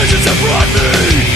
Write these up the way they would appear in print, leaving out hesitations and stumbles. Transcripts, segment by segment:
decisions have brought me.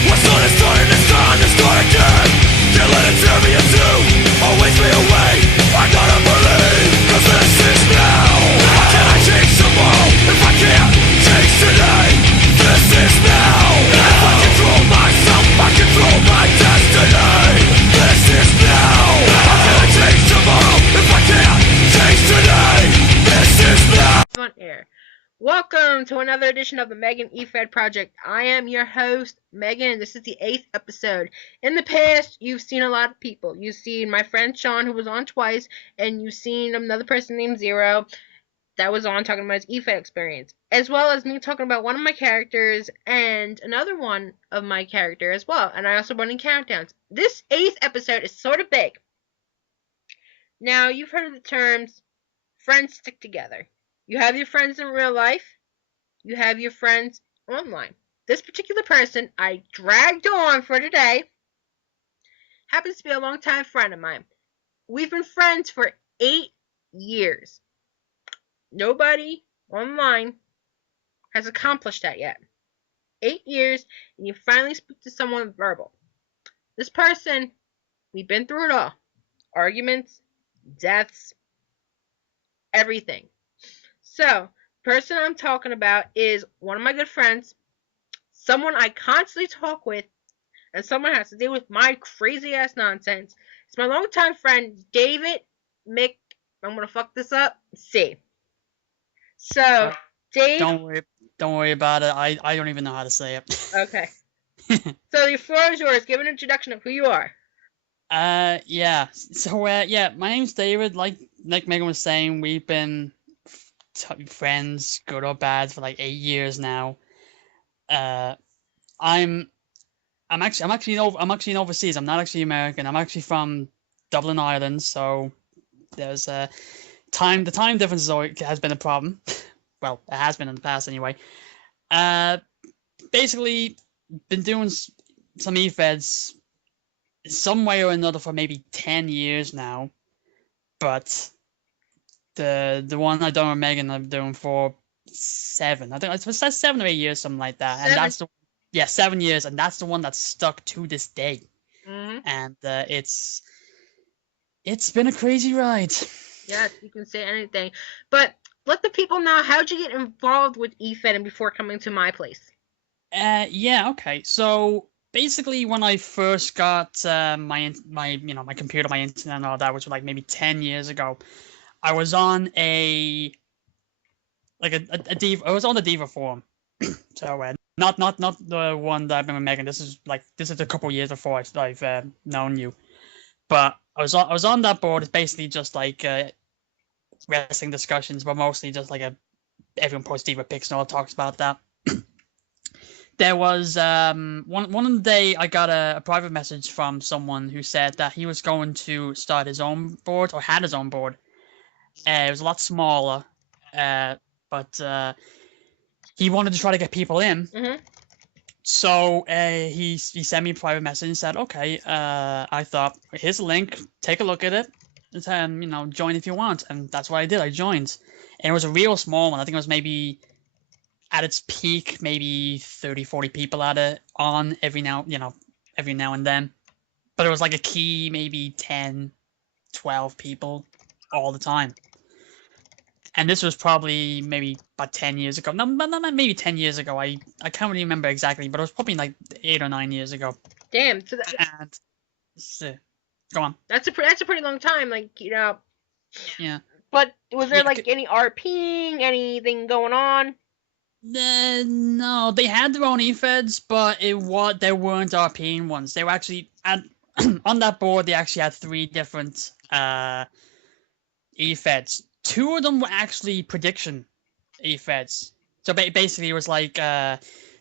What's done is done and it's time to start again. Can't let it tear me in two, always be away. I gotta believe, cause this is now. How can I change tomorrow if I can't change today? This is now. If I control myself, I control my destiny. This is now. How can I change tomorrow if I can't change today? This is now. On air. Welcome to another edition of the Meagan Efed Project. I am your host, Meagan, and this is the 8th episode. In the past, you've seen a lot of people. You've seen my friend Sean, who was on twice, and you've seen another person named Zero that was on talking about his Efed experience, as well as me talking about one of my characters and another one of my character as well. And I also run in countdowns. This 8th episode is sort of big. Now, you've heard of the terms, friends stick together. You have your friends in real life. You have your friends online. This particular person I dragged on for today happens to be a longtime friend of mine. We've been friends for 8 years. Nobody online has accomplished that yet. 8 years, and you finally speak to someone verbal. This person, we've been through it all. Arguments, deaths, everything. So, the person I'm talking about is one of my good friends, someone I constantly talk with, and someone has to deal with my crazy-ass nonsense. It's my longtime friend, David I'm gonna fuck this up, C. So, Dave... Don't worry about it. I don't even know how to say it. Okay. So, the floor is yours. Give an introduction of who you are. Yeah. So, my name's David. Like Megan was saying, we've been friends, good or bad, for like 8 years now. I'm actually overseas. I'm not actually American. I'm actually from Dublin, Ireland. So there's the time difference has been a problem. Well, it has been in the past anyway. Basically, been doing some Efeds some way or another for maybe 10 years now, but the one I done with Megan, I'm doing for 7. I think it was 7 or 8 years, something like that. 7. And that's 7 years, and that's the one that's stuck to this day. Mm-hmm. And it's been a crazy ride. Yes, you can say anything, but let the people know, how'd you get involved with Efed and before coming to my place? Yeah, okay. So basically, when I first got my computer, my internet, and all that, which was like maybe 10 years ago, I was on a Diva. I was on the Diva forum. So not the one that I've been with Megan. This is a couple years before I've known you. But I was on that board. It's basically just like wrestling discussions, but mostly just like everyone posts Diva pics and all talks about that. There was one of the day I got a private message from someone who said that he was going to start his own board, or had his own board. It was a lot smaller, but he wanted to try to get people in. Mm-hmm. So he sent me a private message and said, okay, I thought, here's a link, take a look at it, and join if you want. And that's what I did. I joined. And it was a real small one. I think it was maybe, at its peak, maybe 30, 40 people on every now and then. But it was like a key, maybe 10, 12 people all the time. And this was probably maybe about 10 years ago. No, maybe 10 years ago. I can't really remember exactly, but it was probably like 8 or 9 years ago. Damn. So go on. That's a pretty long time. Yeah. But was there any RPing, anything going on? No, they had their own Efeds, but there weren't RPing ones. They were actually on that board. They actually had 3 different Efeds. 2 of them were actually prediction Efeds. So basically, it was like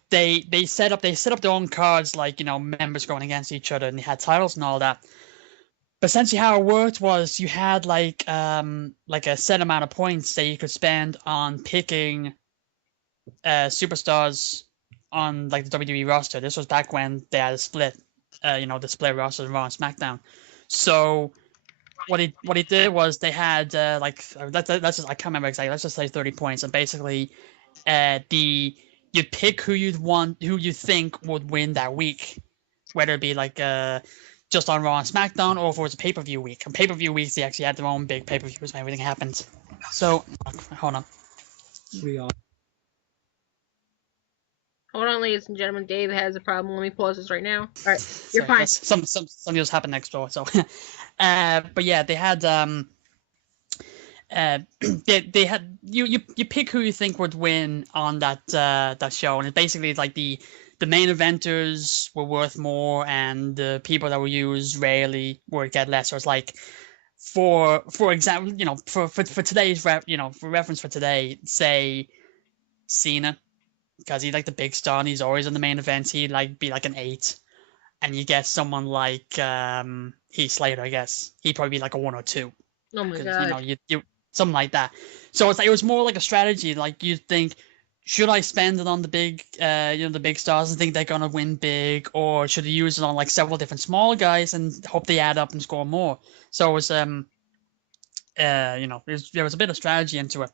they set up their own cards, like members going against each other, and they had titles and all that. But essentially, how it worked was you had like a set amount of points that you could spend on picking superstars on like the WWE roster. This was back when they had a split, the split rosters, Raw and SmackDown. So what he did was they had let's just, I can't remember exactly. Let's just say 30 points, and basically the you'd pick who you think would win that week, whether it be like just on Raw and SmackDown, or if it was a pay-per-view week. And pay-per-view weeks, they actually had their own big pay-per-views and everything happened. So, hold on. We are. Hold on, ladies and gentlemen. Dave has a problem. Let me pause this right now. All right, you're fine. Something just happened next door. So, but yeah, they had they had you pick who you think would win on that show, and it basically like the main eventers were worth more, and the people that were used rarely would get less. So it's like, for example, for today's for reference for today, say Cena, because he's like the big star and he's always in the main events, he'd like be like an 8. And you get someone like Heath Slater, I guess he'd probably be like a 1 or 2. Oh my god! You something like that. So it's like, it was more like a strategy. Like, you'd think, should I spend it on the big the big stars and think they're gonna win big, or should I use it on like several different small guys and hope they add up and score more? So it was there was a bit of strategy into it.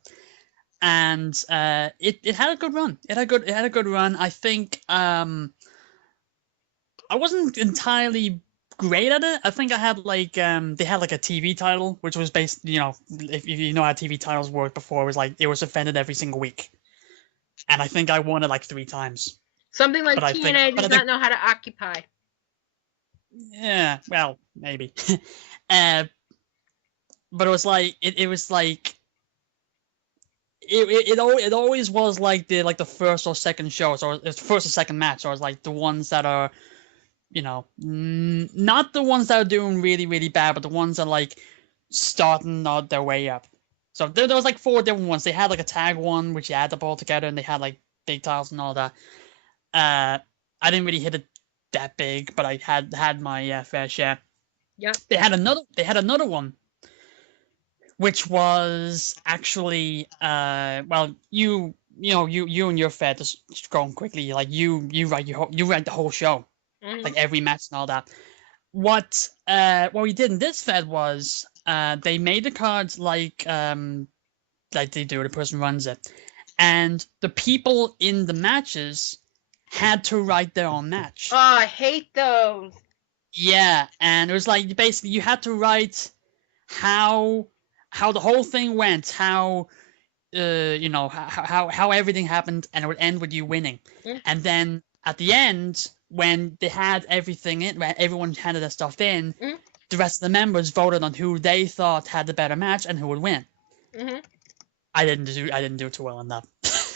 And it had a good run. It had a good run. I think I wasn't entirely great at it. I think I had like they had like a TV title, which was based, if you know how TV titles worked before, it was like it was defended every single week, and I think I won it like 3 times. Something like TNA does not know how to occupy. Yeah, well, maybe. But it was like it was like. It always was like the first or second show, so it's first or second match, so it's like the ones that are, not the ones that are doing really, really bad, but the ones that are like starting out their way up. So there was like 4 different ones. They had like a tag one, which you add up all together, and they had like big titles and all that. I didn't really hit it that big, but I had my fair share. Yeah. They had another one, which was actually well, you and your Fed, just going quickly, like you write the whole show, like every match and all that. What we did in this Fed was they made the cards like they do, the person runs it, and the people in the matches had to write their own match. Oh, I hate those. Yeah, and it was like basically you had to write how the whole thing went, how how everything happened, and it would end with you winning. And then at the end, when they had everything in, when everyone handed their stuff in, the rest of the members voted on who they thought had the better match and who would win. I didn't do too well on that.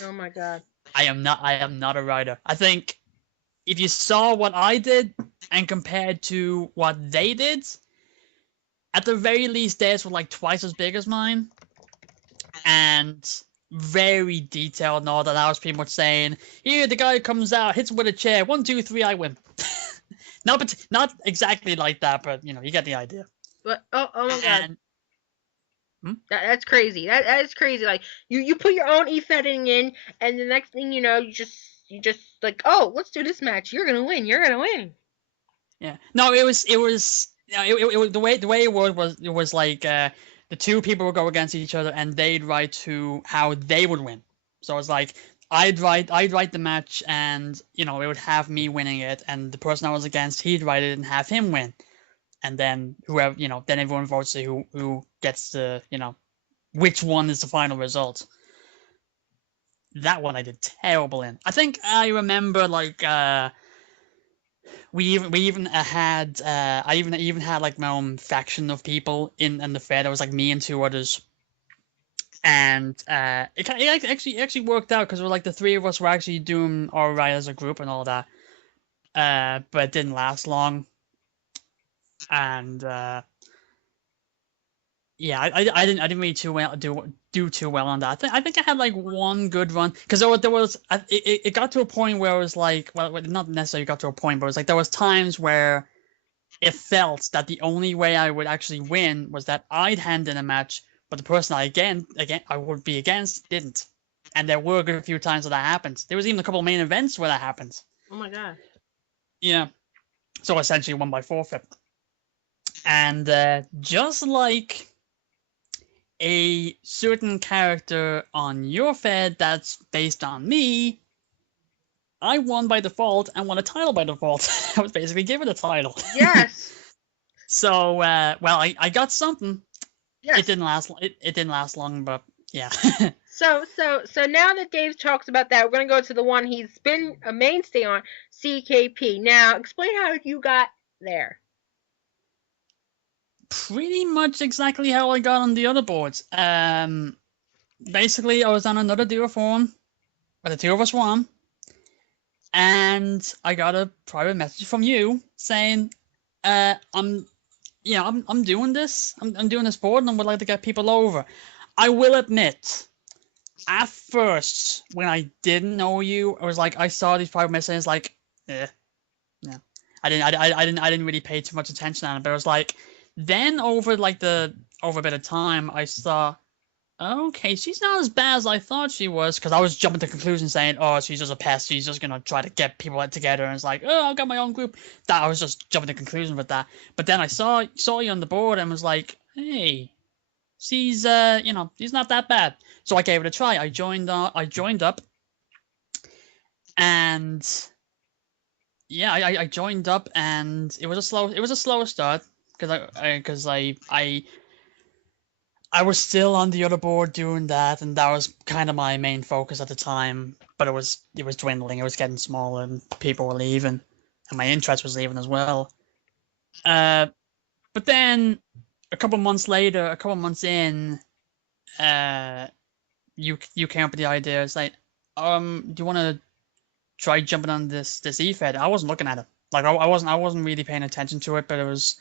Oh my god. I am not a writer. I think if you saw what I did and compared to what they did, at the very least, theirs were like twice as big as mine, and very detailed and all that. I was pretty much saying, here, the guy comes out, hits with a chair, 1, 2, 3, I win. Not exactly like that, but you get the idea. But oh my god. That's crazy. That is crazy. Like you put your own e-fetting in, and the next thing you know, you just like, oh, let's do this match. You're gonna win. You're gonna win. Yeah. No, it was the way it was like the 2 people would go against each other, and they'd write how they would win. So it's like I'd write the match, and it would have me winning it, and the person I was against, he'd write it and have him win. And then whoever, then everyone votes to who gets the, which one is the final result. That one I did terrible in. I think I remember like we even had I even had like my own faction of people in the Fed. It was like me and 2 others, and it actually worked out, because it was like the 3 of us were actually doing all right as a group and all that, but it didn't last long. And yeah, I didn't really do too well on that. I think I had like 1 good run, because there was it got to a point where it was like, well, not necessarily got to a point, but it was like there was times where it felt that the only way I would actually win was that I'd hand in a match, but the person I would be against didn't. And there were a good few times that happened. There was even a couple of main events where that happened. Oh my god. Yeah. So essentially won by forfeit. And just like a certain character on your Fed that's based on me, I won by default and won a title by default. I was basically given a title. Yes. So, well, I got something. Yes. It didn't last. It didn't last long, but yeah. So now that Dave talks about that, we're gonna go to the one he's been a mainstay on, CKP. Now, explain how you got there. Pretty much exactly how I got on the other boards. Basically, I was on another duo forum, where the two of us were on, and I got a private message from you saying, I'm doing this. I'm doing this board, and I would like to get people over. I will admit, at first, when I didn't know you, I was like, I saw these private messages, like, no. I didn't really pay too much attention on it, but it was like, then over a bit of time, I saw, okay, she's not as bad as I thought she was, because I was jumping to conclusions saying, oh, she's just a pest, she's just gonna try to get people together, and it's like, oh, I've got my own group. That I was just jumping to conclusions with that. But then I saw you on the board and was like, hey, she's she's not that bad. So I gave it a try. I joined up, and yeah, I joined up, and it was a slower start because I was still on the other board doing that, and that was kind of my main focus at the time. But it was dwindling. It was getting smaller, and people were leaving, and my interest was leaving as well. But then a couple months in, you came up with the idea. It's like, do you want to try jumping on this Efed? I wasn't looking at it. Like I wasn't really paying attention to it, but it was.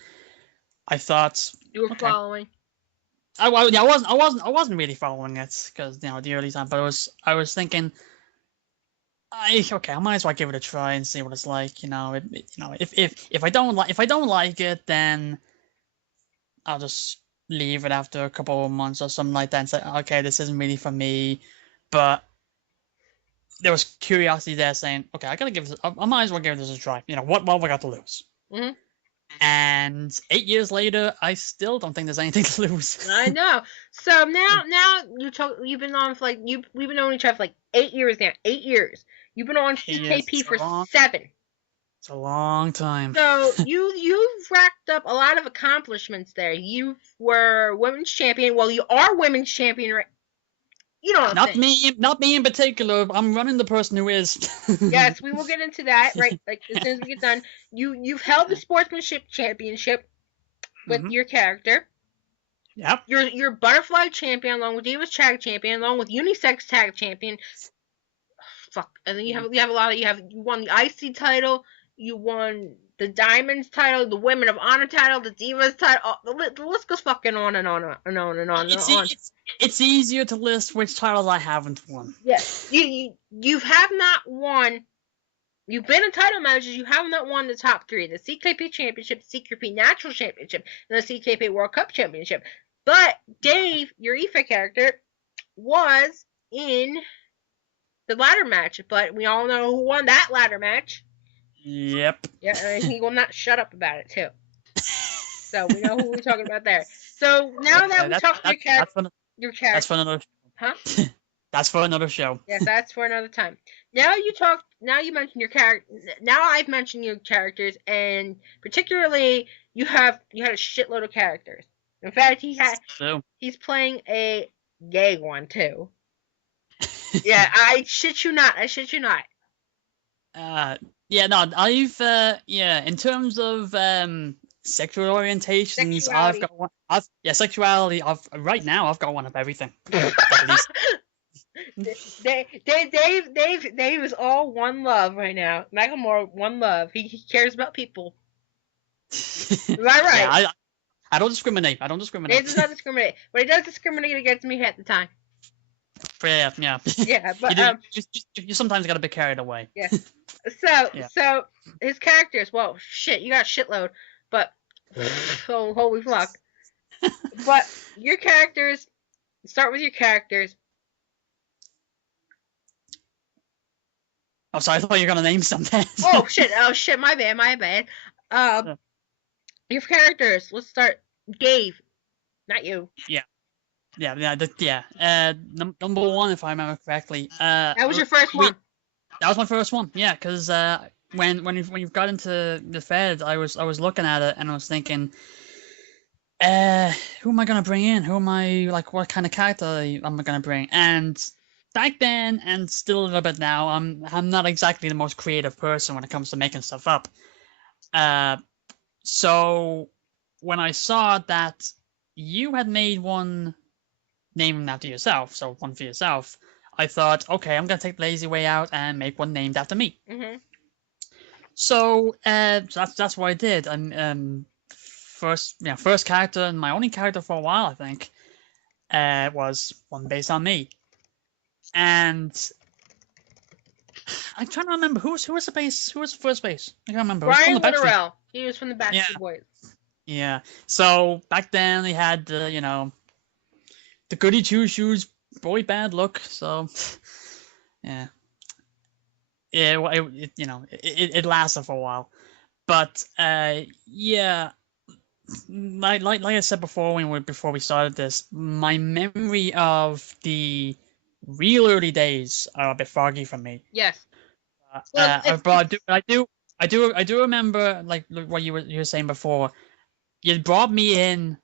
I thought you were following. I wasn't really following it because the early time, but I was thinking, I might as well give it a try and see what it's like. If I don't like it, then I'll just leave it after a couple of months or something like that and say, okay, this isn't really for me. But there was curiosity there, saying, okay, I might as well give this a try. What have I got to lose? Mm-hmm. And 8 years later, I still don't think there's anything to lose. I know. So now you've been on for we've been on each other for 8 years now. 8 years. You've been on CKP for 7. It's a long time. So you've racked up a lot of accomplishments there. You were women's champion. Well, you are women's champion, right? You know what I'm saying. Not me in particular. I'm running the person who is. Yes, we will get into that right as soon as we get done. You've held the sportsmanship championship with your character. Yep. You're butterfly champion along with Divas tag champion along with unisex tag champion. Fuck, and then you have a lot of you won the IC title. You won the Diamonds title, the Women of Honor title, the Divas title. The list goes fucking on and on and on and on. It's easier to list which titles I haven't won. Yes, you have not won. You've been a title manager. You have not won the top 3: the CKP Championship, the CKP Natural Championship, and the CKP World Cup Championship. But Dave, your Efed character, was in the ladder match. But we all know who won that ladder match. Yep. Yeah, and he will not shut up about it too. So we know who we're talking about there. So now that we talked to your character, that's for another. Huh? That's for another show. Yes, that's for another time. Now you mentioned your character. Now I've mentioned your characters, and particularly you had a shitload of characters. In fact, he's playing a gay one too. Yeah, I shit you not. Yeah, no, I've in terms of sexual orientations, I've got one. Sexuality. Right now I've got one of everything. At least. Dave is all one love right now. Macklemore, one love. He cares about people. Am I right? Yeah, I don't discriminate. Dave does not discriminate, but he does discriminate against me at the time. Yeah. Yeah, but you sometimes got to be carried away. Yeah. So his characters. Well, shit, you got a shitload, but holy fuck. But your characters. Start with your characters. Oh, sorry, I thought you were gonna name something. Oh shit, my bad. Your characters. Let's start. Dave, not you. Yeah. Number one, if I remember correctly. That was your first one. That was my first one. Yeah, because when you got into the Fed, I was looking at it and I was thinking, who am I gonna bring in? Who am I like? What kind of character am I gonna bring? And back then, and still a little bit now, I'm not exactly the most creative person when it comes to making stuff up. So when I saw that you had made one named after yourself, so one for yourself, I thought, okay, I'm gonna take the lazy way out and make one named after me. Mm-hmm. So that's what I did. And first character and my only character for a while, I think, was one based on me. And I'm trying to remember who was the first base. I can't remember. Brian Littrell. He was from the Backstreet Yeah. Boys. Yeah. So back then they had the goody two shoes boy band look. So yeah. It lasted for a while, but yeah, like I said before we started this, my memory of the real early days are a bit foggy for me. Yes. But I do remember like what you were saying before. You brought me in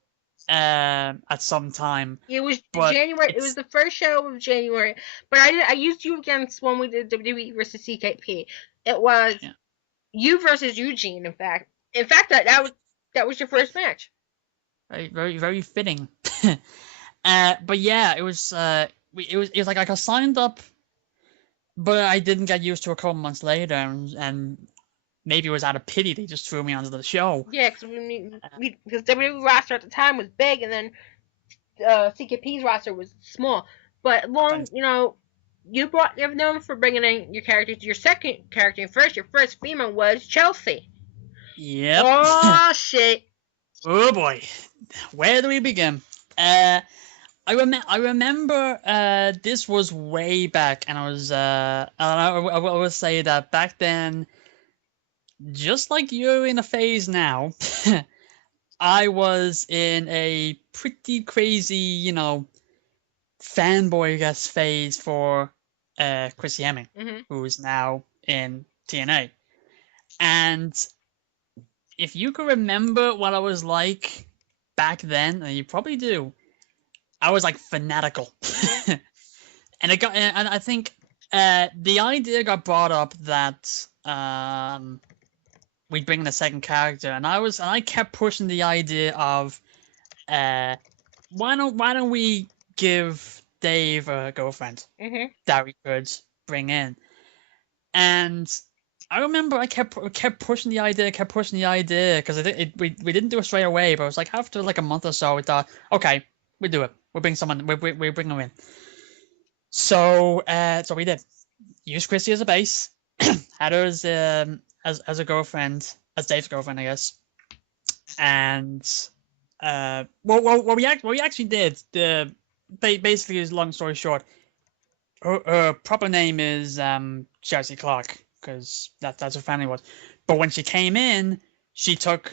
at some time. It was but January. It was the first show of January. But I used you against when we did WWE versus CKP. It was you versus Eugene. In fact, that was your first match. Very very very fitting. But yeah, it was like I got signed up, but I didn't get used to a couple months later, and maybe it was out of pity they just threw me onto the show. Yeah, because WWE roster at the time was big, and then CKP's roster was small. But you're known for bringing in your characters. Your second character, your first female was Chelsea. Yep. Oh shit. Oh boy, where do we begin? I remember this was way back, and I will say that back then, just like you're in a phase now, I was in a pretty crazy, fanboy, I guess, phase for Chrissy Hemming, who is now in TNA. And if you can remember what I was like back then, and you probably do, I was like fanatical. And I think the idea got brought up that we'd bring in a second character, and I kept pushing the idea of why don't we give Dave a girlfriend that we could bring in. And I remember I kept pushing the idea because we didn't do it straight away, but it was like after like a month or so we thought, okay, we do it. We bring someone. We bring them in. So we did. Used Chrissy as a base. Had her as a girlfriend, as Dave's girlfriend, I guess. And what we actually did, basically, is long story short, her proper name is Chelsea Clark, because that's her family was. But when she came in, she took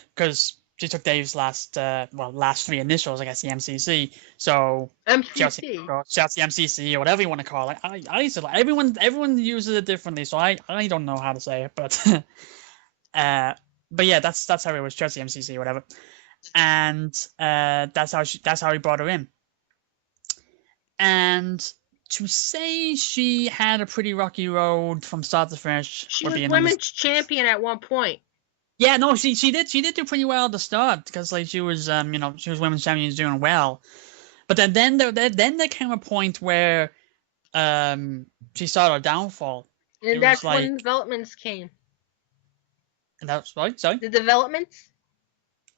Dave's last three initials, I guess, the MCC. So MCC. Chelsea MCC, or whatever you want to call it. I used to like everyone uses it differently, so I don't know how to say it, but but yeah, that's how it was, Chelsea MCC or whatever. And that's how he brought her in. And to say she had a pretty rocky road from start to finish. She was women's champion at one point. Yeah, no, she did do pretty well at the start, because like she was she was women's champion, doing well. But then there came a point where she started her downfall. And that's when developments came. And that's right, sorry. The developments.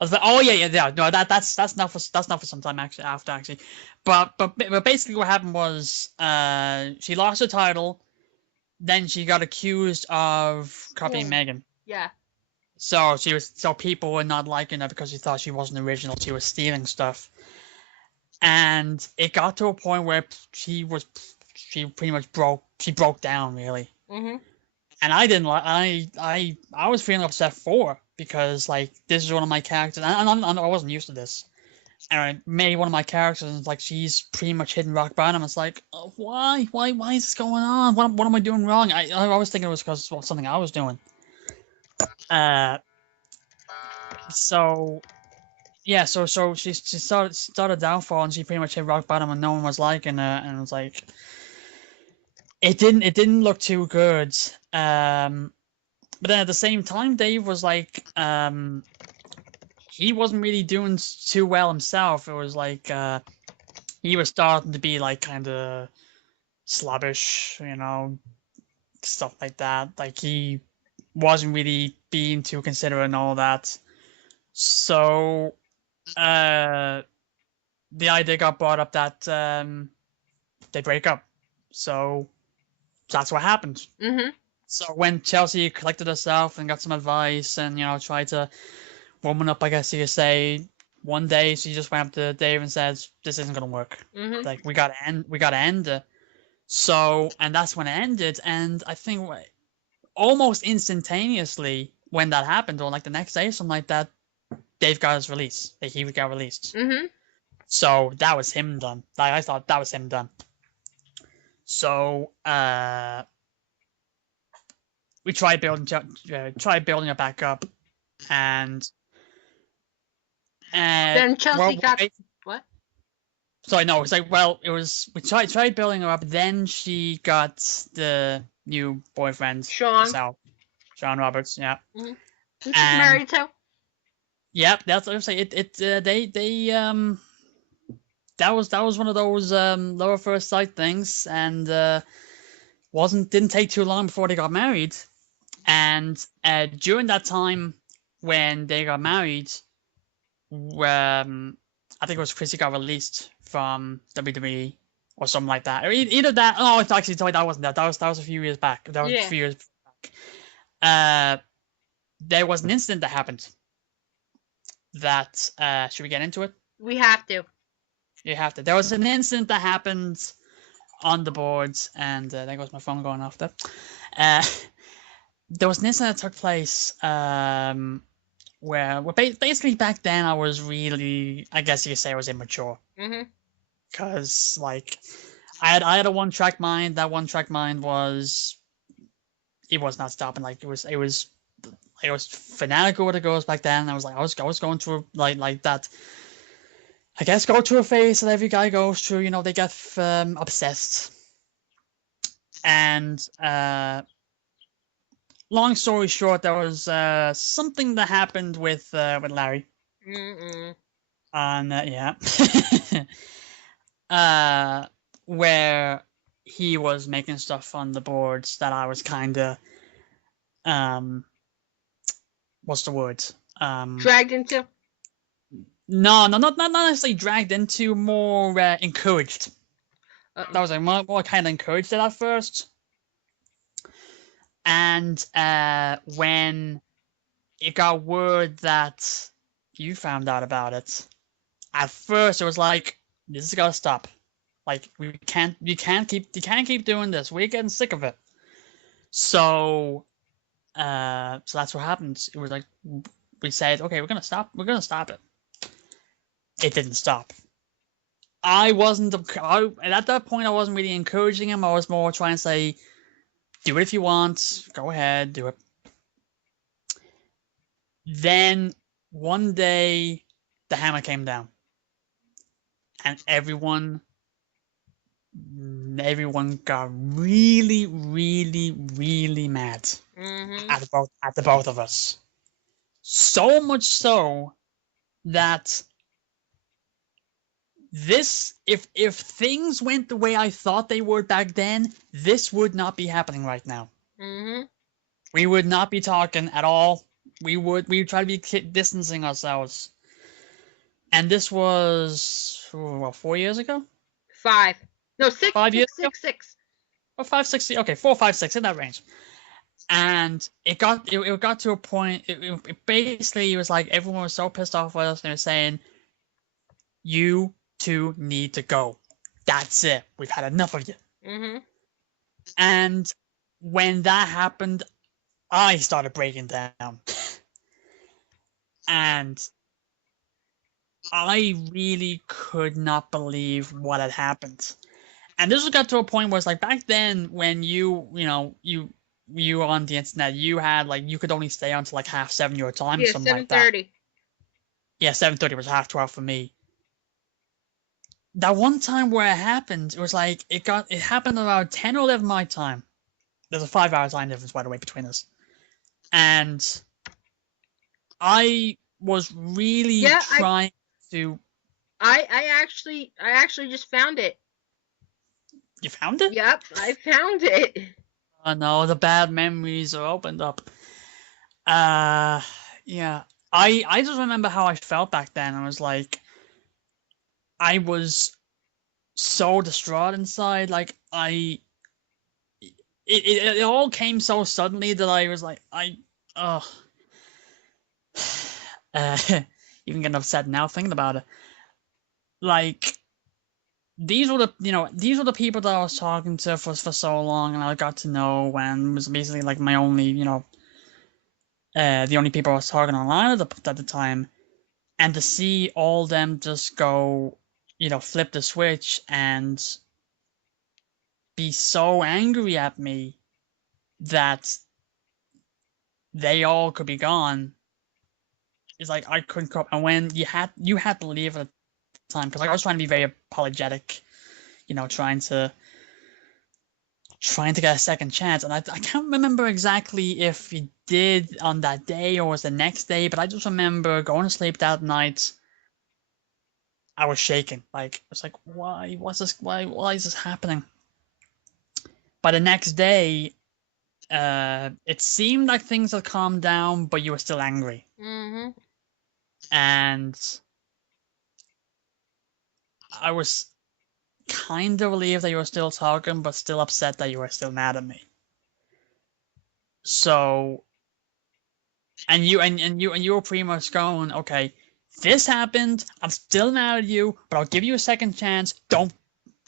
Oh yeah. No, that's not for some time actually. But basically what happened was she lost her title, then she got accused of copying Meagan. Yeah. So people were not liking her because she thought she wasn't original. She was stealing stuff, and it got to a point where she pretty much broke down, really. And I didn't like. I was feeling upset for her, because like this is one of my characters, and I wasn't used to this. And I made one of my characters, and like she's pretty much hitting rock bottom. It's like, oh, why is this going on? What am I doing wrong? I was thinking it was because of something I was doing. So yeah, so she started downfall, and she pretty much hit rock bottom, and no one was liking her, and it was like, it didn't look too good. But then at the same time, Dave was like, he wasn't really doing too well himself. It was like, he was starting to be like kind of sluggish, stuff like that. Like he wasn't really being too considerate and all that. So, the idea got brought up that they break up. So that's what happened. Mm-hmm. So when Chelsea collected herself and got some advice and tried to woman up, I guess you could say, one day she just went up to Dave and said, "This isn't gonna work. Mm-hmm. Like we gotta end it." So, and that's when it ended. And I think almost instantaneously when that happened, or like the next day, or something like that, Dave got his release. Like he got released. Mm-hmm. So that was him done. Like I thought that was him done. So we tried building it back up, and then Chelsea got what? Sorry, no, it's like, well, it was, we tried building her up, then she got the new boyfriend, Sean Roberts, yeah. Mm-hmm. Who she's married to? Yep, that's what I'm saying. That was one of those love at first sight things, and didn't take too long before they got married. And during that time when they got married, I think it was Chrissy got released from WWE or something like that. Or either that. Oh, it's actually, sorry, that wasn't that. That was a few years back. That was a few years back. There was an incident that happened. That should we get into it? We have to. You have to. There was an incident that happened on the boards, and there goes my phone going off there. There was an incident that took place where basically back then I was really, I guess you could say I was immature. Mm-hmm. Because like I had a one-track mind. That one-track mind was, it was not stopping. Like it was fanatical with the girls back then. I was going through like that. I guess go through a phase that every guy goes through. They get obsessed. And long story short, there was something that happened with Larry. Mm-mm. And where he was making stuff on the boards that I was kind of what's the word? Dragged into? No, not necessarily dragged into. More encouraged. Uh-oh. That was like more kind of encouraged it at first. And when it got word that you found out about it, at first it was like, this has got to stop. Like you can't keep doing this. We're getting sick of it. So that's what happened. It was like, we said, okay, we're gonna stop it. It didn't stop. At that point I wasn't really encouraging him. I was more trying to say, do it if you want, go ahead, do it. Then one day the hammer came down, and everyone got really, really, really mad. Mm-hmm. at the both of us. So much so that this, if things went the way I thought they would back then, this would not be happening right now. Mm-hmm. We would not be talking at all. We would try to be distancing ourselves. And this was 4 years ago? 5. No, 6. 5 years ago? 6. Or 5, 6. Okay, 4, 5, 6, in that range. And it got to a point. It basically was like everyone was so pissed off with us. They were saying, "You two need to go. That's it. We've had enough of you." Mm-hmm. And when that happened, I started breaking down. And I really could not believe what had happened. And this got to a point where it's like back then when you were on the internet, you had like you could only stay on until like 7:30 your time or Yeah, something like that. 7:30. Yeah, 7:30 was 12:30 for me. That one time where it happened, it was like it happened around 10 or 11 my time. There's a 5 hour time difference, by the way, between us. And I was really trying to. I actually just found it. You found it? Yep, I found it. Oh no, the bad memories are opened up. Yeah. I just remember how I felt back then. I was like, I was so distraught inside. Like it all came so suddenly that I was like, uh, even getting upset now thinking about it. Like, these were the people that I was talking to for so long, and I got to know, and it was basically like my only, the only people I was talking online at the time, and to see all them just go, flip the switch and be so angry at me that they all could be gone. It's like I couldn't cope. And when you had to leave at the time, because I was trying to be very apologetic, trying to get a second chance, and I can't remember exactly if he did on that day or was the next day, but I just remember going to sleep that night. I was shaking, like I was like, why? What's this? Why is this happening? By the next day, it seemed like things had calmed down, but you were still angry. Mm-hmm. And I was kind of relieved that you were still talking, but still upset that you were still mad at me. So, and you were pretty much going, okay, this happened. I'm still mad at you, but I'll give you a second chance. Don't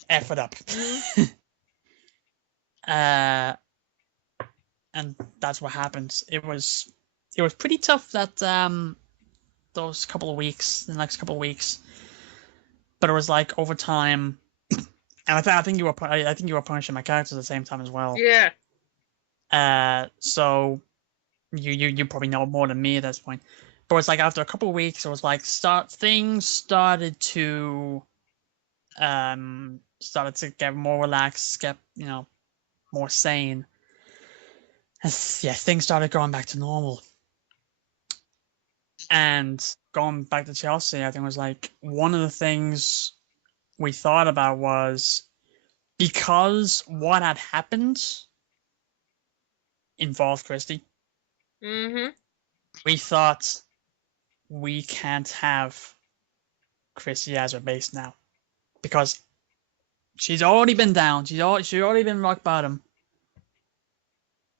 F it up. Mm-hmm. And that's what happens. It was pretty tough that those couple of weeks, the next couple of weeks. But it was like over time, and I think you were punishing my characters at the same time as well. Yeah. So you probably know more than me at this point. But it's like after a couple of weeks, it was like things started to get more relaxed, get more sane. And yeah, things started going back to normal. And going back to Chelsea, I think was like one of the things we thought about was because what had happened involved Christy. Mm-hmm. We thought we can't have Christy as our base now because she's already been down. She's already been rock bottom.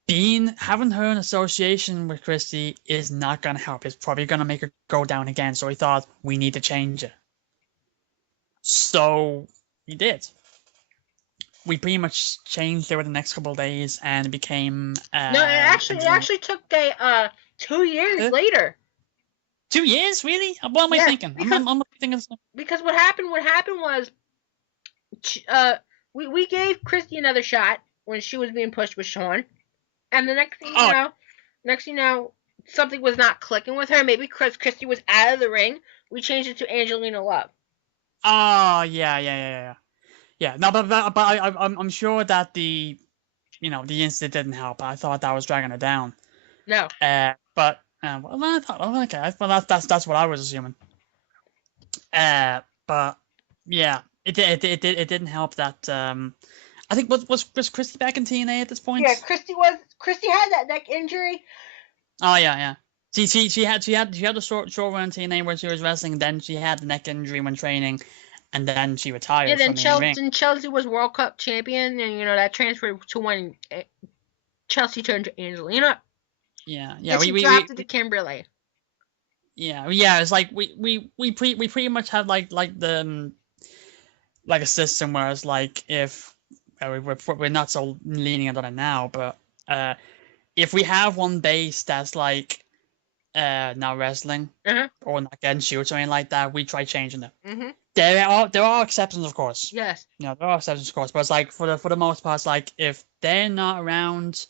Having her in association with Christy is not gonna help. It's probably gonna make her go down again. So we thought we need to change it. So we did. We pretty much changed over the next couple of days, and it became. No, it actually took 2 years later. 2 years, really? What am I thinking? I'm thinking. Because what happened was, we gave Christy another shot when she was being pushed with Sean, and the next thing you know, something was not clicking with her. Maybe because Christy was out of the ring, we changed it to Angelina Love. Oh yeah. No, but I'm sure that the incident didn't help. I thought that was dragging her down. No. But well, I thought, okay, well that's what I was assuming. But yeah, it didn't help that. I think was Christy back in TNA at this point? Yeah, Christy had that neck injury. Oh yeah. She had a short run in TNA when she was wrestling. Then she had the neck injury when training, and then she retired. Yeah, then Chelsea was World Cup champion, and that transferred to when Chelsea turned to Angelina. Yeah. And we dropped it to Kimberly. Yeah. It's like we pretty much had like the like a system where it's like if we're not so lenient on it now, but if we have one base that's like not wrestling Uh-huh. or not getting shoots or anything like that, we try changing it. Mm-hmm. There are exceptions, of course. Yes. You know, there are exceptions, of course, but it's like for the most part, it's like if they're not around,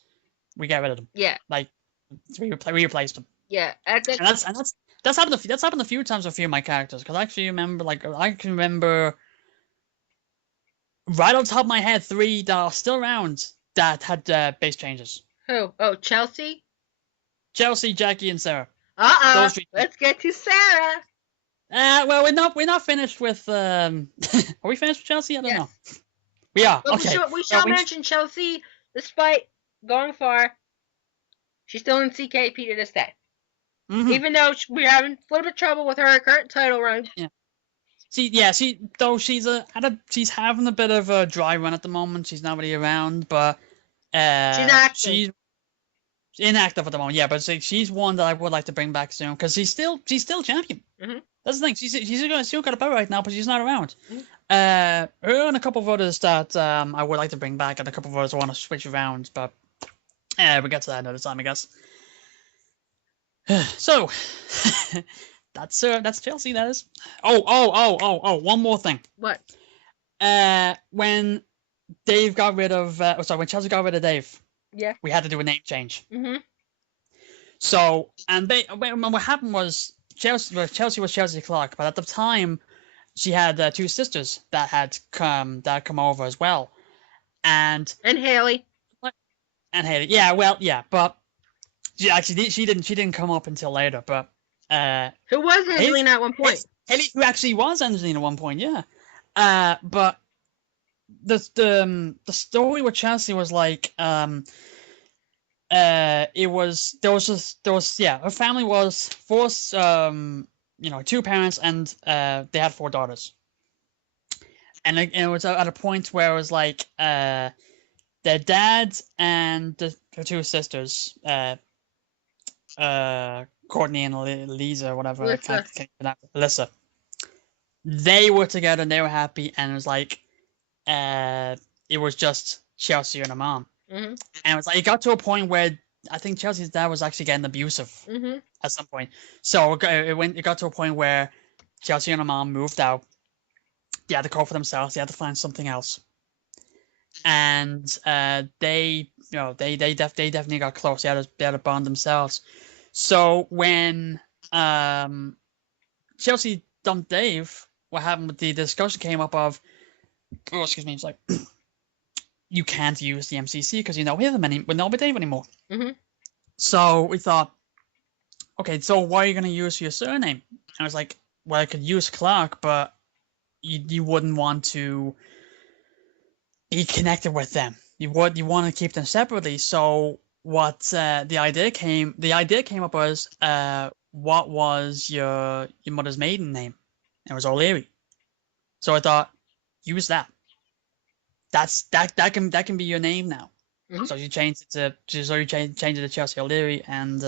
we get rid of them. Yeah. Like we replace them. Yeah. And that's happened a few times with a few of my characters. Because I actually remember, like, I can remember right on top of my head 3 that are still around that had base changes. Who? Oh, Chelsea? Chelsea, Jackie, and Sarah. Uh-oh. Those 3. Let's get to Sarah. Well, we're not finished with. Are we finished with Chelsea? I don't Yes. know. We are. But Okay. we shall mention Chelsea, despite going far. She's still in CKP to this day. Mhm. Even though we're having a little bit of trouble with her current title run. Yeah. She's having a bit of a dry run at the moment. She's not really around, but she's inactive at the moment. Yeah, but she's one that I would like to bring back soon because she's still champion. Mm-hmm. That's the thing. She's still got a belt right now, but she's not around. Mm-hmm. Her and a couple of others that I would like to bring back, and a couple of others I want to switch around, but we get to that another time, I guess. So that's Chelsea. That is. Oh! One more thing. What? When Dave got rid of, when Chelsea got rid of Dave, yeah, we had to do a name change. Mm-hmm. So, and what happened was Chelsea was Chelsea Clark, but at the time she had 2 sisters that had come over as well, and Haley. Yeah, well, yeah, but she didn't come up until later, but who was Angelina at one point? Haley, who actually was Angelina at one point, yeah. But the story with Chelsea was like her family was 4 2 parents, and they had 4 daughters, and it was at a point where it was like their dad and her 2 sisters, Courtney and Lisa, whatever, Alyssa, they were together and they were happy, and it was like it was just Chelsea and her mom. Mm-hmm. And it was like it got to a point where I think Chelsea's dad was actually getting abusive mm-hmm. at some point. So it got to a point where Chelsea and her mom moved out. They had to call for themselves. They had to find something else. And they definitely got close. They had to bond themselves. So when Chelsea dumped Dave, what happened with the discussion came up of, oh, excuse me, it's like, you can't use the MCC because we don't have Dave anymore. Mm-hmm. So we thought, okay, so what are you going to use for your surname? And I was like, well, I could use Clark, but you wouldn't want to be connected with them. You want to keep them separately. So what the idea came up was, what was your mother's maiden name? It was O'Leary. So I thought, use that. That can be your name now. Mm-hmm. So you change it to Chelsea O'Leary, and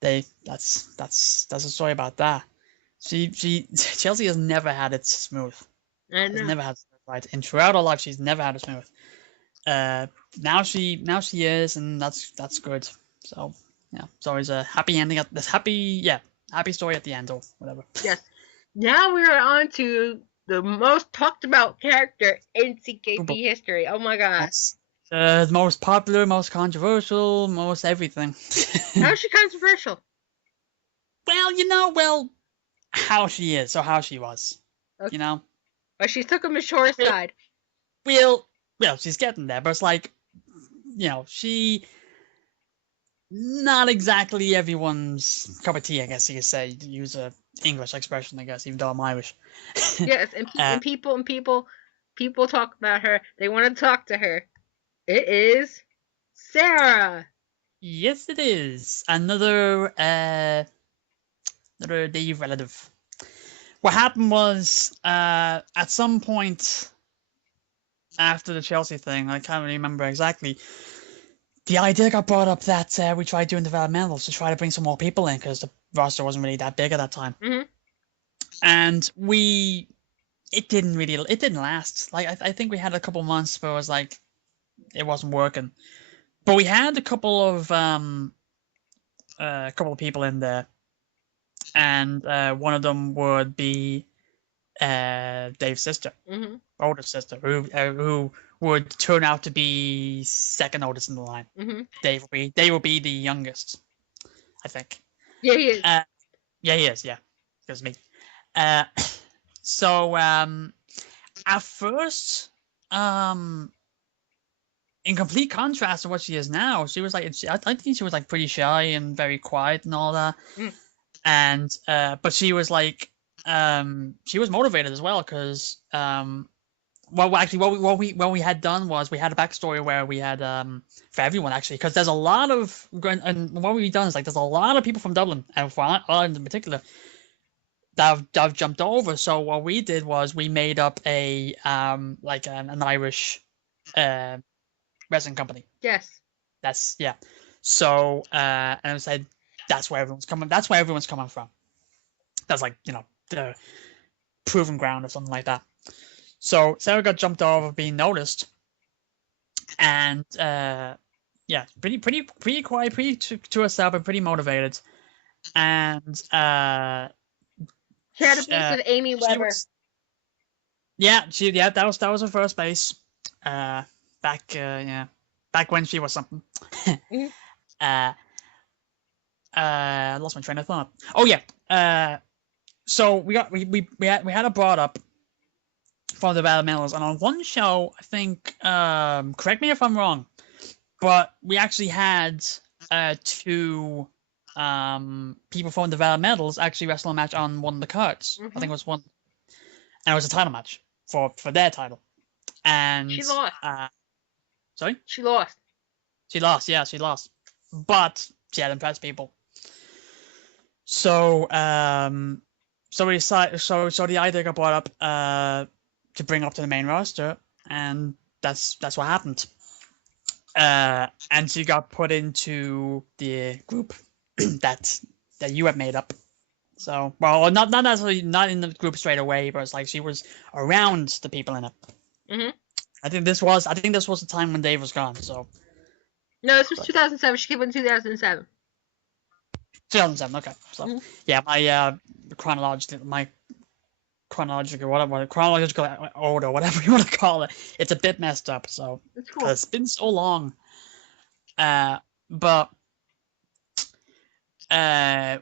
that's the story about that. Chelsea has never had it smooth. I know. Has never had it right, and throughout her life she's never had it smooth. Now she is, and that's good. So yeah, it's always a happy ending at this happy story at the end or whatever. Yes. Now we are on to the most talked about character in CKP history. Oh my god. The most popular, most controversial, most everything. How's she controversial? Well, how she is or how she was. Okay. But she took him ashore side. Well, she's getting there, but it's like, she not exactly everyone's cup of tea, I guess you could say, to use a English expression, I guess, even though I'm Irish. Yes, and people talk about her. They want to talk to her. It is Sarah. Yes, it is. Another Dave relative. What happened was, at some point after the Chelsea thing, I can't really remember exactly, the idea got brought up that we tried doing developmentals to try to bring some more people in because the roster wasn't really that big at that time. Mm-hmm. And it didn't last. Like, I think we had a couple months where it was like, it wasn't working. But we had a couple of a couple of people in there, and one of them would be Dave's sister, older sister, who would turn out to be second oldest in the line. Dave will be the youngest, I think. Yeah, he is. Yeah, he is. Yeah, because me. So at first, in complete contrast to what she is now, she was like, I think she was like pretty shy and very quiet and all that. And but she was like, she was motivated as well because well, actually, what we had done was we had a backstory where we had for everyone actually, because there's a lot of, and what we've done is like there's a lot of people from Dublin and for Ireland in particular that have jumped over. So what we did was we made up a like an Irish resin company. Yes. That's yeah. So and I said that's where everyone's coming. That's where everyone's coming from. That's like, you know, the proving ground or something like that. So Sarah got jumped over being noticed, and yeah, pretty quiet, pretty to herself, and pretty motivated. And she had a piece with Amy Weber. That was her first base. Back when she was something. I lost my train of thought. Oh yeah. So we had her brought up for the developmentals, and on one show, I think, correct me if I'm wrong, but we actually had two people from developmentals actually wrestle a match on one of the cards. I think it was one, and it was a title match for their title. And she lost. Sorry? She lost. She lost, yeah, she lost. But she had impressed people. So so we decided, so the idea got brought up to bring up to the main roster, and that's what happened. And she got put into the group that you have made up. So, well, not necessarily not in the group straight away, but it's like she was around the people in it. I think this was the time when Dave was gone. So. No, this was 2007. She came in 2007. 2007. Okay. So yeah, my chronological order, whatever you want to call it, it's a bit messed up. So that's cool. It's been so long. But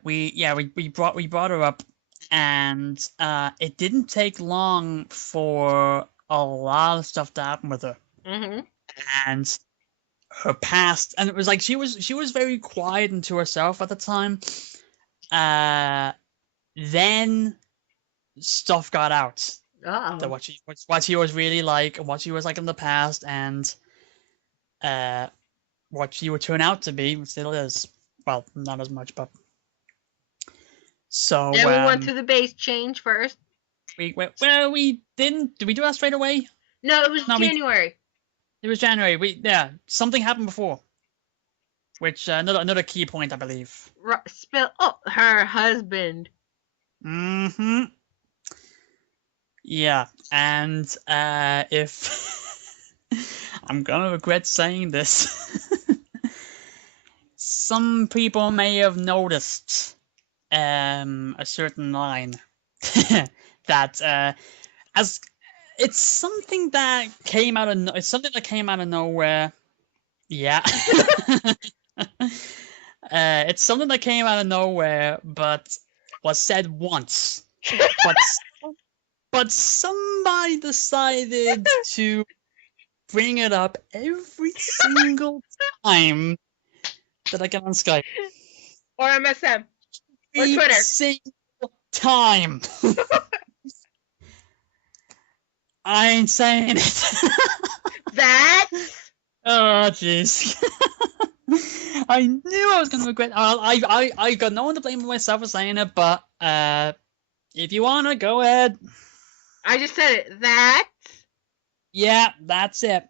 we brought her up, and it didn't take long for a lot of stuff to happen with her. And her past, and it was like she was very quiet and to herself at the time. Then stuff got out. What she was really like, and what she was like in the past, and what she would turn out to be, still is. Well, not as much, but so. Yeah, we went through the base change first. We didn't. Did we do that straight away? No, it was January. It was January. Something happened before, which another key point, I believe. Her husband. Yeah, and if I'm gonna regret saying this, some people may have noticed a certain line that as it's something that came out of nowhere. Yeah. It's something that came out of nowhere, but was said once. But somebody decided to bring it up every single time that I get on Skype. Or MSM. Or Twitter. Every single time. I ain't saying it. That's... Oh, jeez. I knew I was going to regret. I got no one to blame but myself for saying it, but if you want to, go ahead. I just said it. That? Yeah, that's it.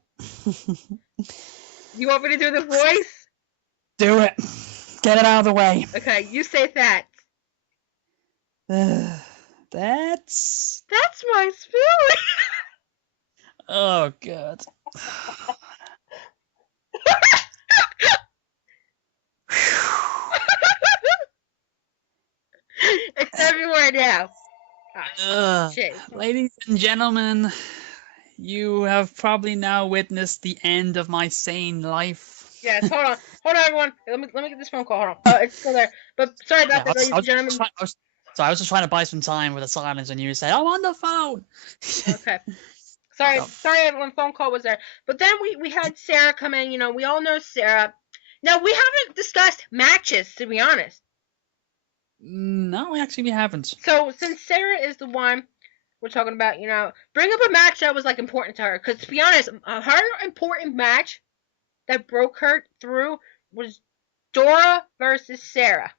You want me to do the voice? Do it. Get it out of the way. Okay, you say that. That's my feeling. Oh, God. right now. Shit. Ladies and gentlemen, you have probably now witnessed the end of my sane life. Yes, hold on, everyone. Let me get this phone call. Hold on. It's still there. But sorry about that, ladies and gentlemen. I was just trying to buy some time with a silence, and you said, "I'm on the phone." Okay. Sorry, everyone. Phone call was there. But then we had Sarah come in. You know, we all know Sarah. Now we haven't discussed matches, to be honest. No, actually, we haven't. So since Sarah is the one we're talking about, you know, bring up a match that was like important to her. Because to be honest, her important match that broke her through was Dora versus Sarah.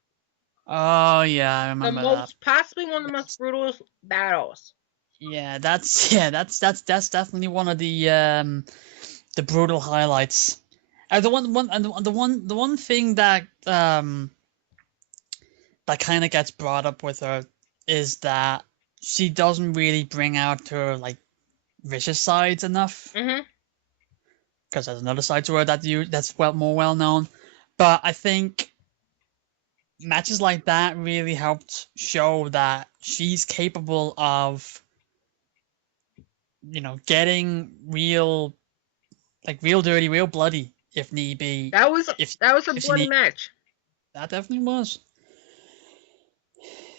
Oh yeah, I remember that. Possibly one of the most brutal battles. Yeah, that's definitely one of the brutal highlights. The one thing that that kind of gets brought up with her is that she doesn't really bring out her like vicious sides enough. Mm-hmm. Because there's another side to her that's more well known. But I think matches like that really helped show that she's capable of, you know, getting real dirty, real bloody if need be. That was a bloody match. That definitely was.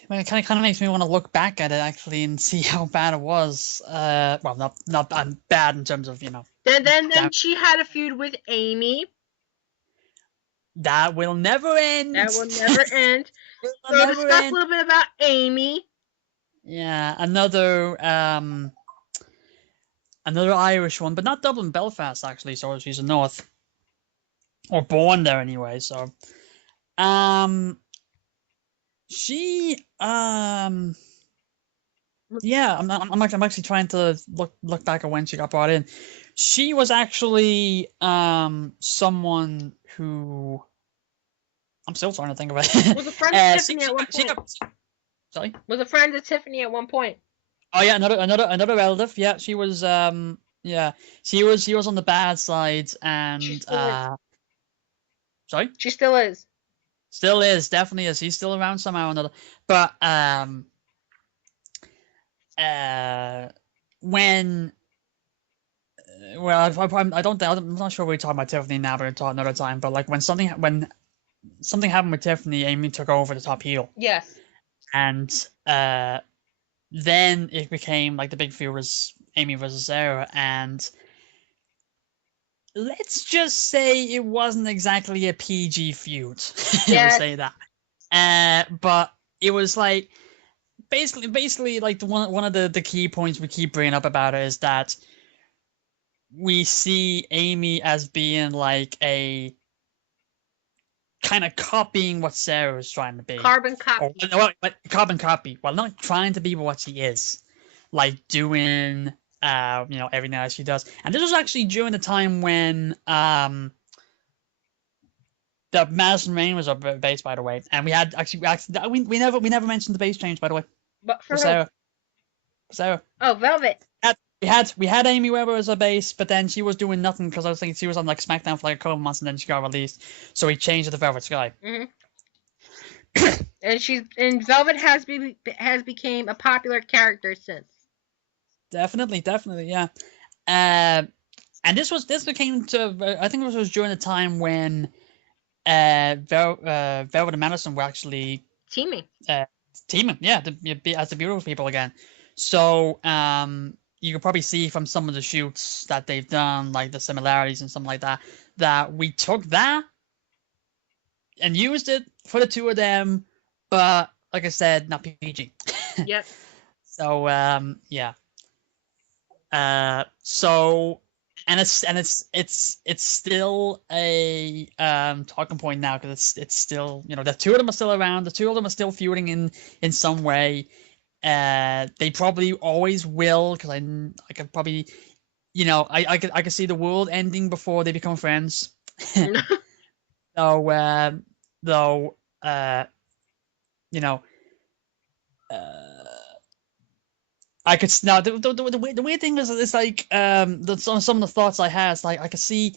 I mean, it kind of makes me want to look back at it actually and see how bad it was. Well, not bad in terms of, you know. Then she had a feud with Amy. That will never end. That will never end. So discuss a little bit about Amy. Yeah, another Irish one, but not Dublin, Belfast actually. So she's a North, or born there anyway. So, she yeah, I'm actually trying to look back at when she got brought in. She was actually someone who I'm still trying to think about. Was a friend of Tiffany at one point. Sorry? Was a friend of Tiffany at one point. Oh yeah, another relative. Yeah, she was she was on the bad side, and sorry? She still is. Still is, definitely is. He's still around somehow or another. But when I'm not sure we're talking about Tiffany now, but we'll talk another time. But like when something happened with Tiffany, Amy took over the top heel. Yes. And then it became like the big feud was Amy versus Sarah, and let's just say it wasn't exactly a PG feud. I would say that. But it was like basically like one of the key points we keep bringing up about it is that we see Amy as being like a kind of copying what Sarah is trying to be. Carbon copy. Carbon copy. Well, not trying to be what she is. Like doing, you know, everything that she does. And this was actually during the time when the Madison Rain was up bass, by the way. And we never mentioned the bass change, by the way. But for Sarah. Sarah. Oh, Velvet. We had Amy Weber as a bass, but then she was doing nothing because I was thinking she was on like SmackDown for like a couple months and then she got released. So he changed it to Velvet Sky. Mm-hmm. and Velvet has became a popular character since. Definitely, yeah. And this became I think it was during the time when Velvet and Madison were actually teaming. Yeah, as the Beautiful People again. So you can probably see from some of the shoots that they've done, like the similarities and something like that, that we took that and used it for the two of them, but like I said, not PG. Yep. So yeah. So it's still a talking point now because it's still, you know, the two of them are still around, the two of them are still feuding in some way. They probably always will, because I could probably, you know, I could see the world ending before they become friends. So though you know, I could now the weird thing is like some of the thoughts I had is like I could see,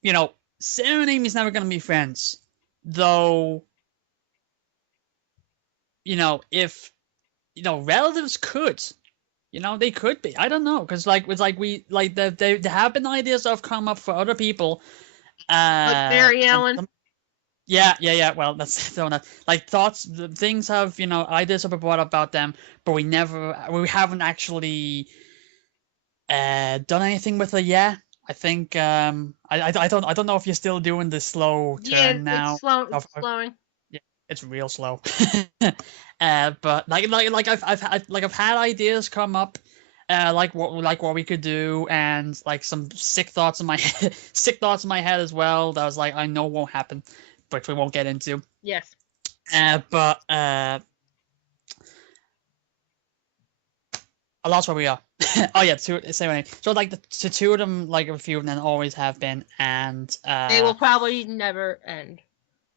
you know, Sarah and Amy's never gonna be friends, though. if relatives could, they could be. I don't know, because there have been ideas that have come up for other people. Like Barry Allen. Yeah. Well, that's like thoughts. Things have ideas have been brought up about them, but we haven't actually done anything with it yet. I think I don't know if you're still doing the slow turn now. It's slow. It's slowing. Yeah, it's real slow. But I've had ideas come up, like what we could do, and like some sick thoughts in my head as well. That was like I know won't happen, which we won't get into. Yes. But I lost where we are. Oh yeah, so like the two of them, like a few of them always have been, and they will probably never end.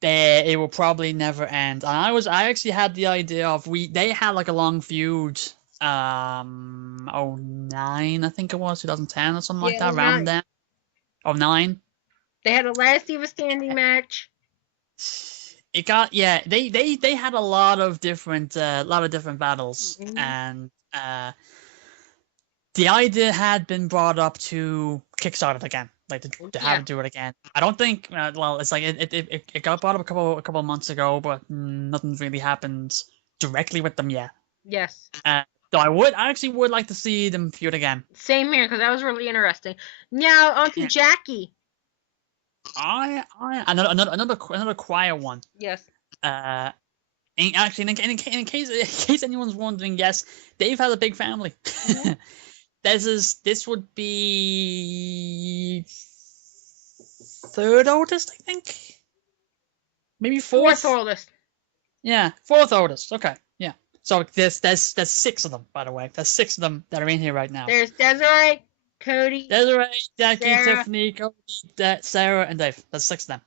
It will probably never end. And I actually had the idea of they had like a long feud, 09 I think it was 2010 or something like that, around then. 09. They had a last Diva standing match. It got they had a lot of different battles, Mm-hmm. and the idea had been brought up to kickstart it again, like to have to do it again. I don't think it's like it got brought up a couple of months ago, but nothing's really happened directly with them yet. Yes. So I actually would like to see them feud again. Same here, because that was really interesting. Now on to Jackie. Another quiet one. Yes. In case anyone's wondering, yes, Dave has a big family. Mm-hmm. This would be third oldest, I think. Maybe fourth oldest. Yeah, fourth oldest. Okay, yeah. So there's 6 of them, by the way. There's 6 of them that are in here right now. There's Desiree, Cody, Jackie, Sarah. Tiffany, Cody, Sarah, and Dave. That's 6 of them.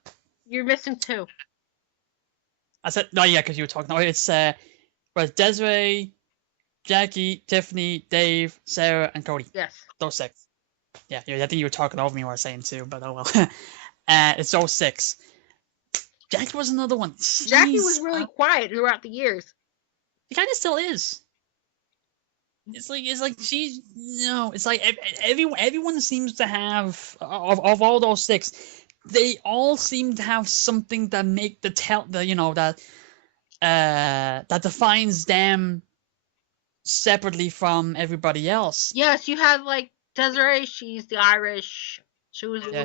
You're missing 2. I said no, yeah, because you were talking. No, it's Desiree, Jackie, Tiffany, Dave, Sarah, and Cody. Yes. Those 6. Yeah, I think you were talking over me while I was saying 2, but oh well. It's those 6. Jackie was another one. Jeez. Jackie was really quiet throughout the years. She kind of still is. It's like she's it's like everyone seems to have of all those 6. They all seem to have something that make that defines them separately from everybody else. Yes, you have like Desiree. She's the Irish. She was. Yeah,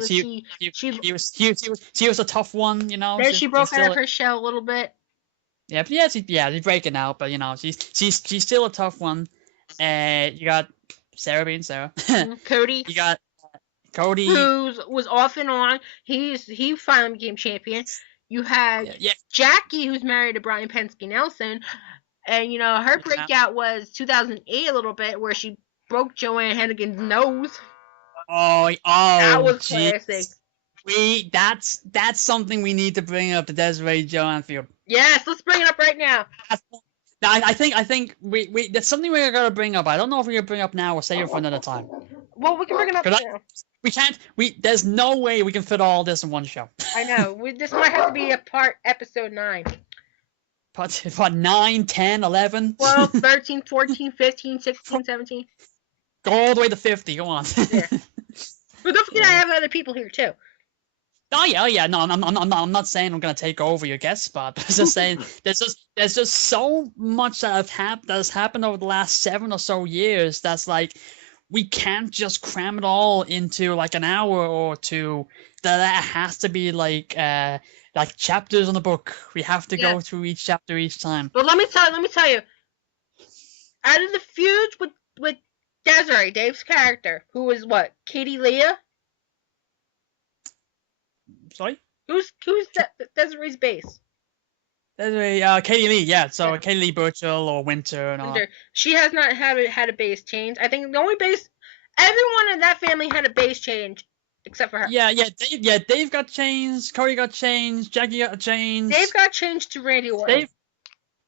she was a tough one, Then she broke out of her shell a little bit. Yeah, but she's breaking out, but she's still a tough one. You got Sarah being Sarah. Cody. You got Cody, who was off and on. He finally became champion. You had Jackie, who's married to Brian Penske Nelson, and her breakout was 2008 a little bit, where she broke Joanne Hennigan's nose. Oh, that was classic. That's something we need to bring up, the Desiree Joanne feud. Yes, let's bring it up right now. I think we that's something we're gonna bring up. I don't know if we're gonna bring up now or save it for another time. Well, we can bring it up now. We can't. There's no way we can fit all this in one show. I know. This might have to be episode 9. Part 9, 10, 11, 12, 13, 14, 15, 16, 17. Go all the way to 50. Go on. Yeah. But don't forget, I have other people here too. Oh yeah. No, I'm not saying I'm gonna take over your guest spot. I'm just saying there's just so much that has happened over the last 7 or so years. That's like we can't just cram it all into like an hour or 2. That has to be like chapters on the book. We have to go through each chapter each time. But let me tell you. Out of the feuds with Desiree, Dave's character, who was what? Katie Leah? Sorry? Who's Desiree's base? Desiree, Katie Lee, yeah. So Katie Lee Burchill or Winter and all. She has not had a base change. I think the only base, everyone in that family had a base change, except for her. Yeah. Dave got changed. Cody got changed. Jackie got changed. Dave got changed to Randy Orton.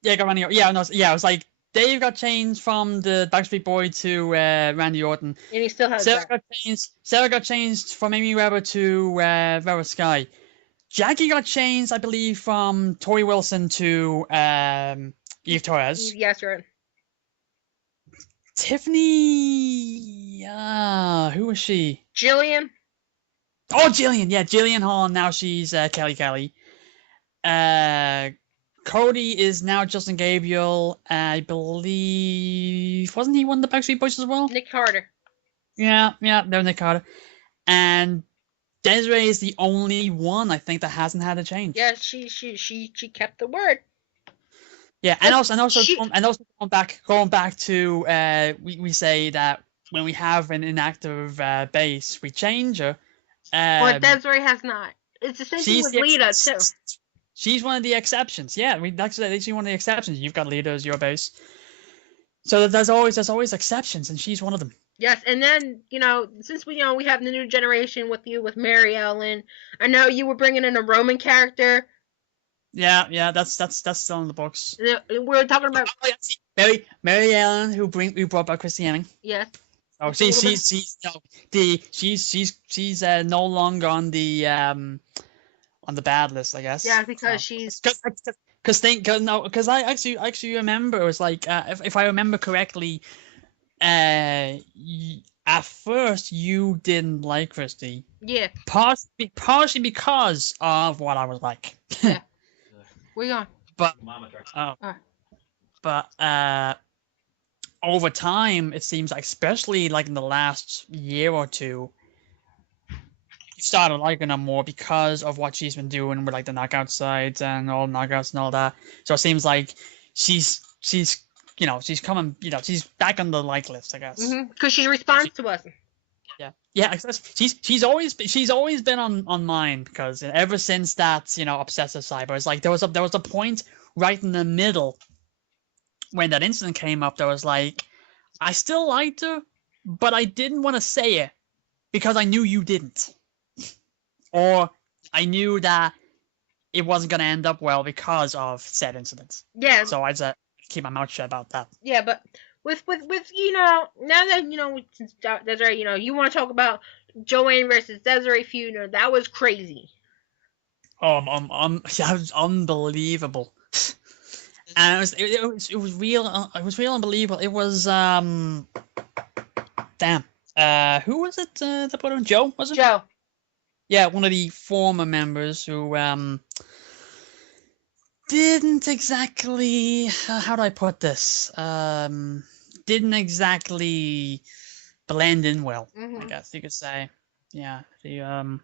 Got Randy Orton. Yeah, no, yeah. It was like Dave got changed from the Backstreet Boy to Randy Orton. And he still has that. Sarah got changed from Amy Weber to Vera Sky. Jackie got changed, I believe, from Tori Wilson to Eve Torres. Yes, right. Tiffany. Who was she? Jillian. Oh, Jillian. Yeah, Jillian Hall. Now she's Kelly. Cody is now Justin Gabriel. I believe wasn't he one of the Backstreet Boys as well? Nick Carter. Yeah, they're Nick Carter. And Desiree is the only one I think that hasn't had a change. Yeah, she kept the word. Yeah, and also going back to we say that when we have an inactive base, we change her. But Desiree has not. It's the same thing with Lita too. She's one of the exceptions. Yeah, that's actually one of the exceptions. You've got Lita as your base, so there's always exceptions, and she's one of them. Yes, and then since we have the new generation with you with Mary Ellen, I know you were bringing in a Roman character. Yeah, that's still in the books. We're talking about Mary Ellen, who brought back Christianity. Yes. Oh, she's no longer on the bad list, I guess. Yeah, because she's because I actually remember it was like if I remember correctly, at first you didn't like Christy. Yeah. Partially because of what I was like. Yeah. Where you going? But over time, it seems like, especially like in the last year or two, you started liking her more because of what she's been doing with like the knockout sites and all the knockouts and all that. So it seems like she's coming, she's back on the like list, I guess. Because she responds to us. Yeah. She's always been on mine because ever since that obsessive cyber, it's like there was a point right in the middle when that incident came up. That was like, I still liked her, but I didn't want to say it because I knew you didn't, or I knew that it wasn't going to end up well because of said incidents. Yeah. So I just keep my mouth shut about that. Yeah, but with now that since Desiree, you want to talk about Joanne versus Desiree feud, that was crazy. That was unbelievable. And it was real unbelievable. It was damn. Who was it that put on? Joe, was it? Joe. Yeah, one of the former members who didn't exactly how do I put this? Didn't exactly blend in well. I guess you could say. Yeah. She I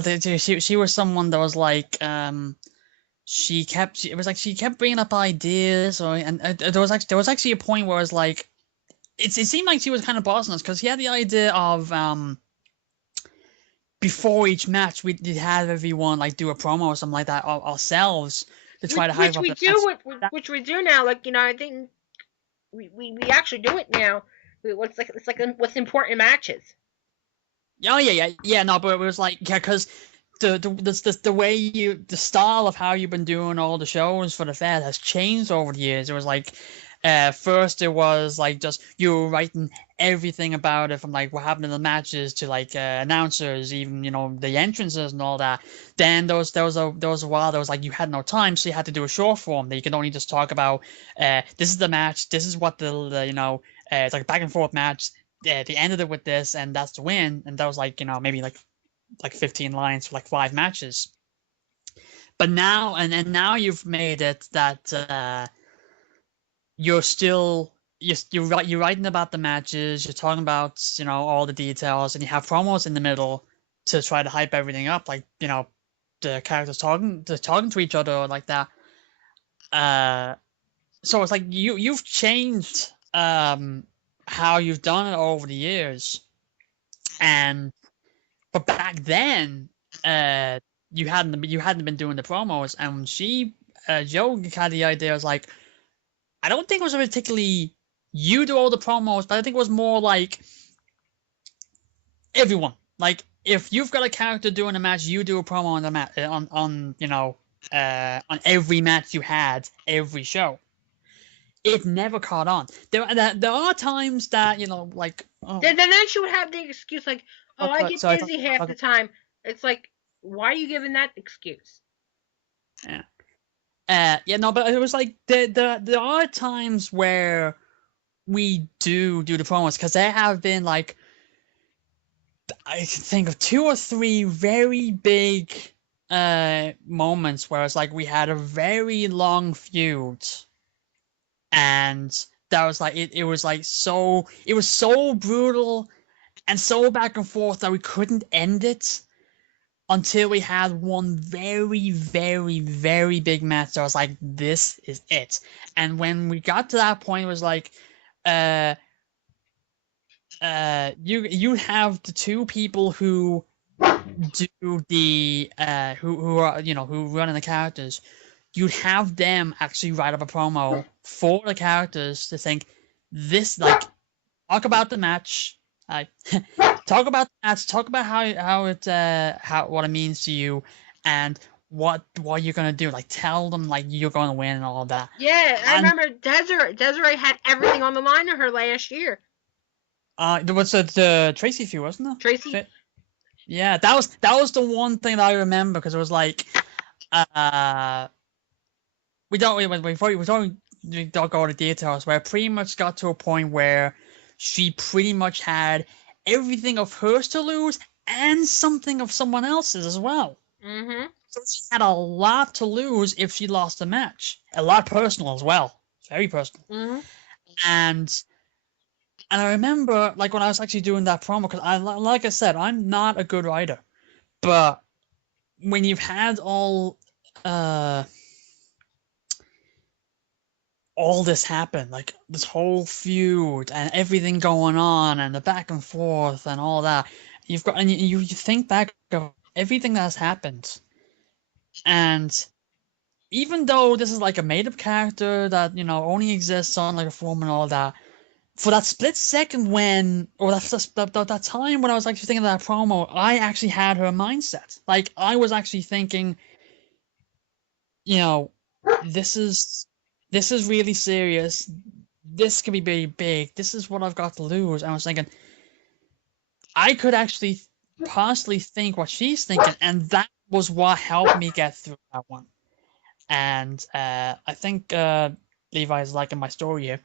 think she was someone that was like she kept bringing up ideas, and there was actually a point where it was like it seemed like she was kind of bossing us because she had the idea of before each match we'd have everyone like do a promo or something like that ourselves to try to hype up the match. Which we do now. Like I think we actually do it now. It's like with important matches. Oh yeah. No, but it was like because the way the style of how you've been doing all the shows for the Fed has changed over the years. It was like first it was like just you were writing everything about it from like what happened in the matches to like announcers, even the entrances and all that. Then there was a while there was like you had no time, so you had to do a short form that you could only just talk about this is the match, this is what the it's like a back and forth match. They ended it with this, and that's the win. And that was like maybe like 15 lines for like 5 matches. But now and now you've made it that you're writing about the matches, you're talking about all the details, and you have promos in the middle to try to hype everything up, like the characters talking to each other like that. So it's like you've changed how you've done it over the years, but back then you hadn't been doing the promos, and Joe had the idea. Was like, I don't think it was particularly you do all the promos, but I think it was more like everyone. Like if you've got a character doing a match, you do a promo on the match on every match you had every show. It never caught on. There are times that like. Oh. Then she would have the excuse like, "Oh, I get busy half the time." It's like, why are you giving that excuse? Yeah. Yeah, no, but it was like there are times where we do the promos because there have been like I can think of 2 or 3 very big moments where it's like we had a very long feud and that was like it was like it was so brutal and so back and forth that we couldn't end it until we had one very, very, very big match. So I was like, this is it. And when we got to that point, it was like, you have the 2 people who do the who are who run the characters. You'd have them actually write up a promo for the characters to think this like talk about the match. Talk about the match. Talk about how what it means to you, and what you're gonna do. Like tell them like you're gonna win and all that. Yeah, I remember Desiree had everything on the line in her last year. There was the Tracy feud, wasn't there? Tracy. Yeah, that was the one thing that I remember because it was like, we don't go into details, where it pretty much got to a point where she pretty much had everything of hers to lose and something of someone else's as well. Mm-hmm. So she had a lot to lose if she lost the match. A lot personal as well. Very personal. Mm-hmm. And I remember, like, when I was actually doing that promo, because like I said, I'm not a good writer, but when you've had all this happen, like this whole feud and everything going on and the back and forth and all that, you've got and you think back of everything that's happened, and even though this is like a made-up character that only exists on like a forum and all that, for that split second or that time when I was actually thinking of that promo, I actually had her mindset. Like I was actually thinking, this is really serious. This could be very big. This is what I've got to lose. And I was thinking, I could actually possibly think what she's thinking, and that was what helped me get through that one. And I think Levi's liking my story here.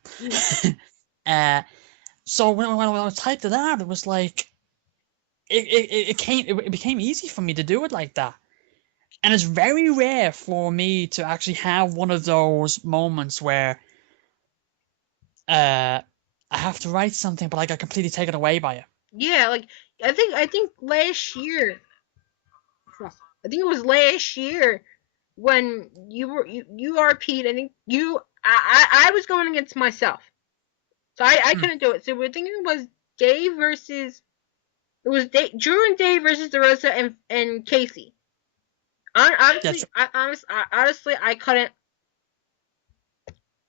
So when I typed it out, it was like it became easy for me to do it like that. And it's very rare for me to actually have one of those moments where I have to write something, but I got completely taken away by it. Yeah, like I think last year, I think it was last year when you RP'd. I think I was going against myself, so I couldn't do it. So we're thinking it was Dave versus Drew and Dave versus DeRosa and Casey. Honestly, I couldn't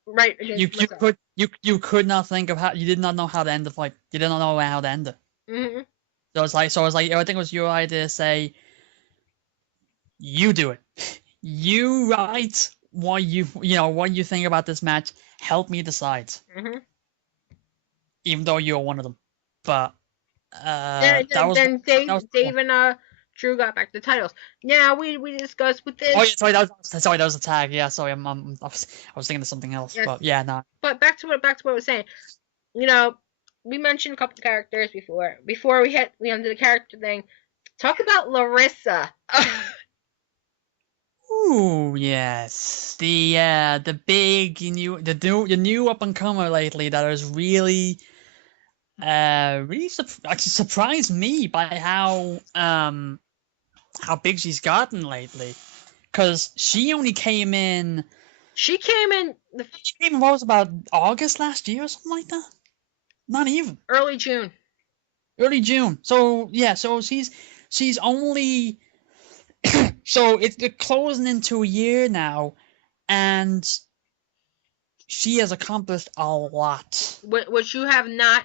write against myself. You could not think of how, you did not know how to end the fight. You did not know how to end it. Mm-hmm. So I was like, I think it was your idea to say, you do it. You write what you think about this match. Help me decide. Mm-hmm. Even though you're one of them, but Dave and Drew got back the titles. Now we discussed with this. Oh yeah, sorry, that was a tag. Yeah, sorry, I was thinking of something else. Yes. But yeah, no. But back to what I was saying. We mentioned a couple of characters before we hit the character thing. Talk about Larissa. Ooh, yes, the big new up and comer lately that has really actually surprised me by how big she's gotten lately, because she only came in. She came in what was about August last year or something like that. Not even early June. So yeah, so she's only so it's closing into a year now, and she has accomplished a lot. Which you have not.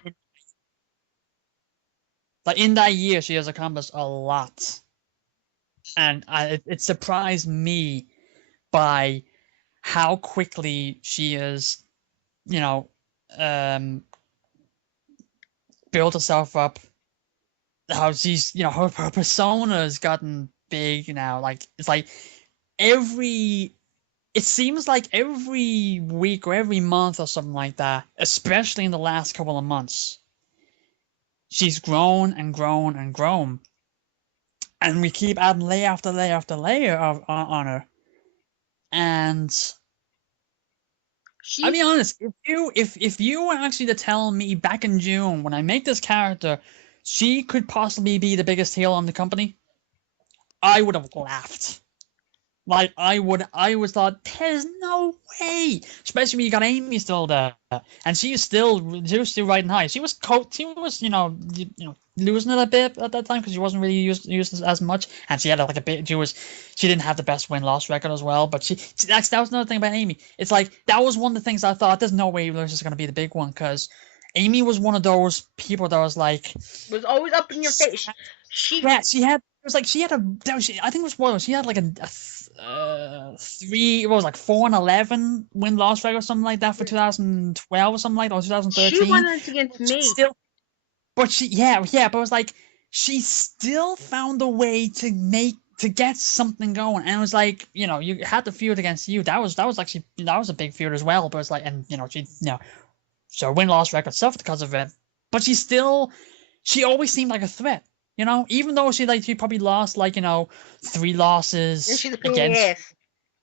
Like in that year, she has accomplished a lot, and it surprised me by how quickly she has, built herself up. How she's, her persona has gotten big now. Like it's like every it seems like every week or every month or something like that, especially in the last couple of months, she's grown and grown and grown. And we keep adding layer after layer after layer on her. And I'll be honest, if you were actually to tell me back in June when I make this character, she could possibly be the biggest heel on the company, I would have laughed. Like I would thought, there's no way. Especially when you got Amy still there, and she was still riding high. She was losing it a bit at that time because she wasn't really used as much, and she had like a bit. She didn't have the best win-loss record as well. But that was another thing about Amy. It's like that was one of the things I thought. There's no way Larissa's gonna be the big one because Amy was one of those people that was like was always up in your face. She had. I think it was what she had like a 4-11 win-loss record or something like that for 2012 or something like that, or 2013. She won it against me. But it was like she still found a way to get something going, and it was like you had the feud against you. That was a big feud as well. But it's like, and so win-loss record suffered because of it. But she always seemed like a threat. Even though she probably lost 3 losses and she's a pain in the ass.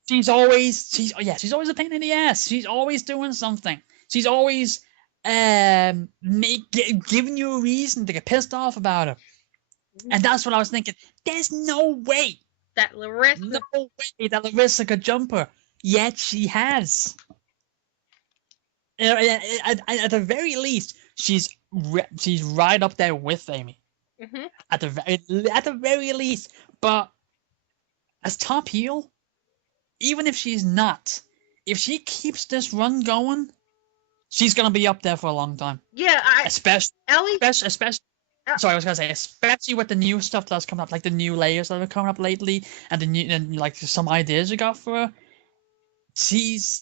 She's always a pain in the ass. She's always doing something. She's always giving you a reason to get pissed off about her. And that's what I was thinking. There's no way that Larissa could jump her. Yet she has. At the very least, she's right up there with Amy. Mm-hmm. At the very least, but as top heel, even if she's not, if she keeps this run going, she's gonna be up there for a long time. Yeah, especially. Sorry, I was gonna say, especially with the new stuff that's coming up, like the new layers that are coming up lately, and some ideas you got for her. She's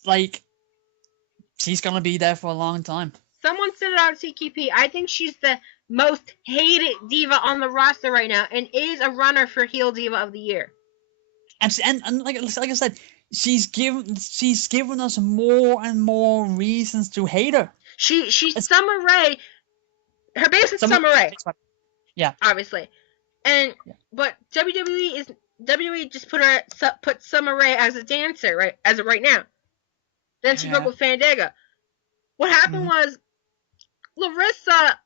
gonna be there for a long time. Someone said it on CQP. I think she's the most hated diva on the roster right now, and is a runner for heel diva of the year. And like I said, she's given us more and more reasons to hate her. She's Summer Rae. Her base is Summer Rae. Yeah. Obviously, but WWE just put Summer Rae as a dancer right now. Then she broke with Fandango. What happened was Larissa.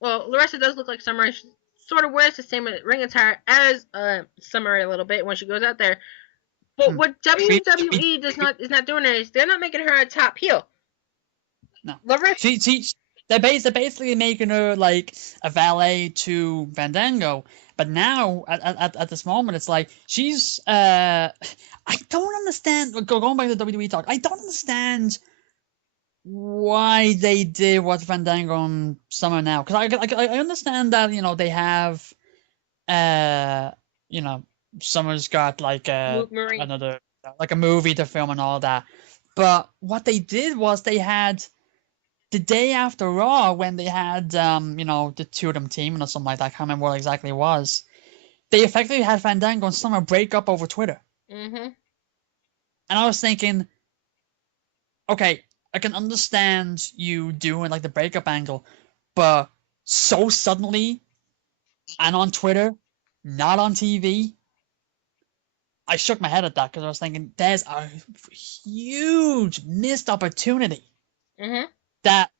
Well, Larissa does look like Summer Rae. She sort of wears the same ring attire as Summer Rae a little bit when she goes out there. But what WWE is not doing is they're not making her a top heel. No. Larissa. They're basically making her like a valet to Fandango. But now, at this moment, it's like she's. I don't understand. Going back to WWE talk, I don't understand why they did what Fandango and Summer now, because I understand that they have Summer's got like another like a movie to film and all that, but what they did was they had the day after Raw when they had the two of them teaming or something like that. I can't remember what exactly it was. They effectively had Fandango and Summer break up over Twitter. Mm-hmm. And I was thinking, okay, I can understand you doing like the breakup angle, but so suddenly and on Twitter, not on TV. I shook my head at that because I was thinking there's a huge missed opportunity. Mm-hmm. That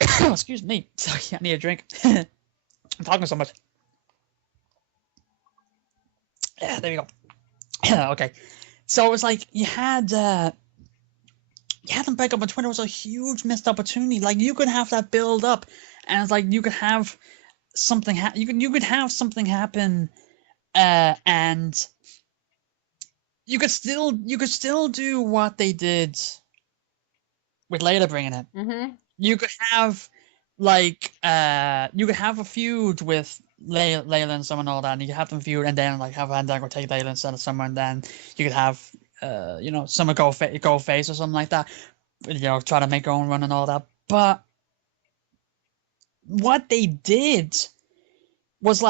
excuse me, sorry, I need a drink. I'm talking so much. Yeah, there you go. Okay, so it was like you had them break up on Twitter. Was a huge missed opportunity. Like you could have that build up, and it's like you could have something you could have something happen, and you could still do what they did with Layla bringing it. Mm-hmm. You could have a feud with Layla and Summer and all that, and you could have them feud, and then have Fandango take Layla instead of Summer, and then you could have Summer go face or something like that. Try to make her own run and all that. But what they did was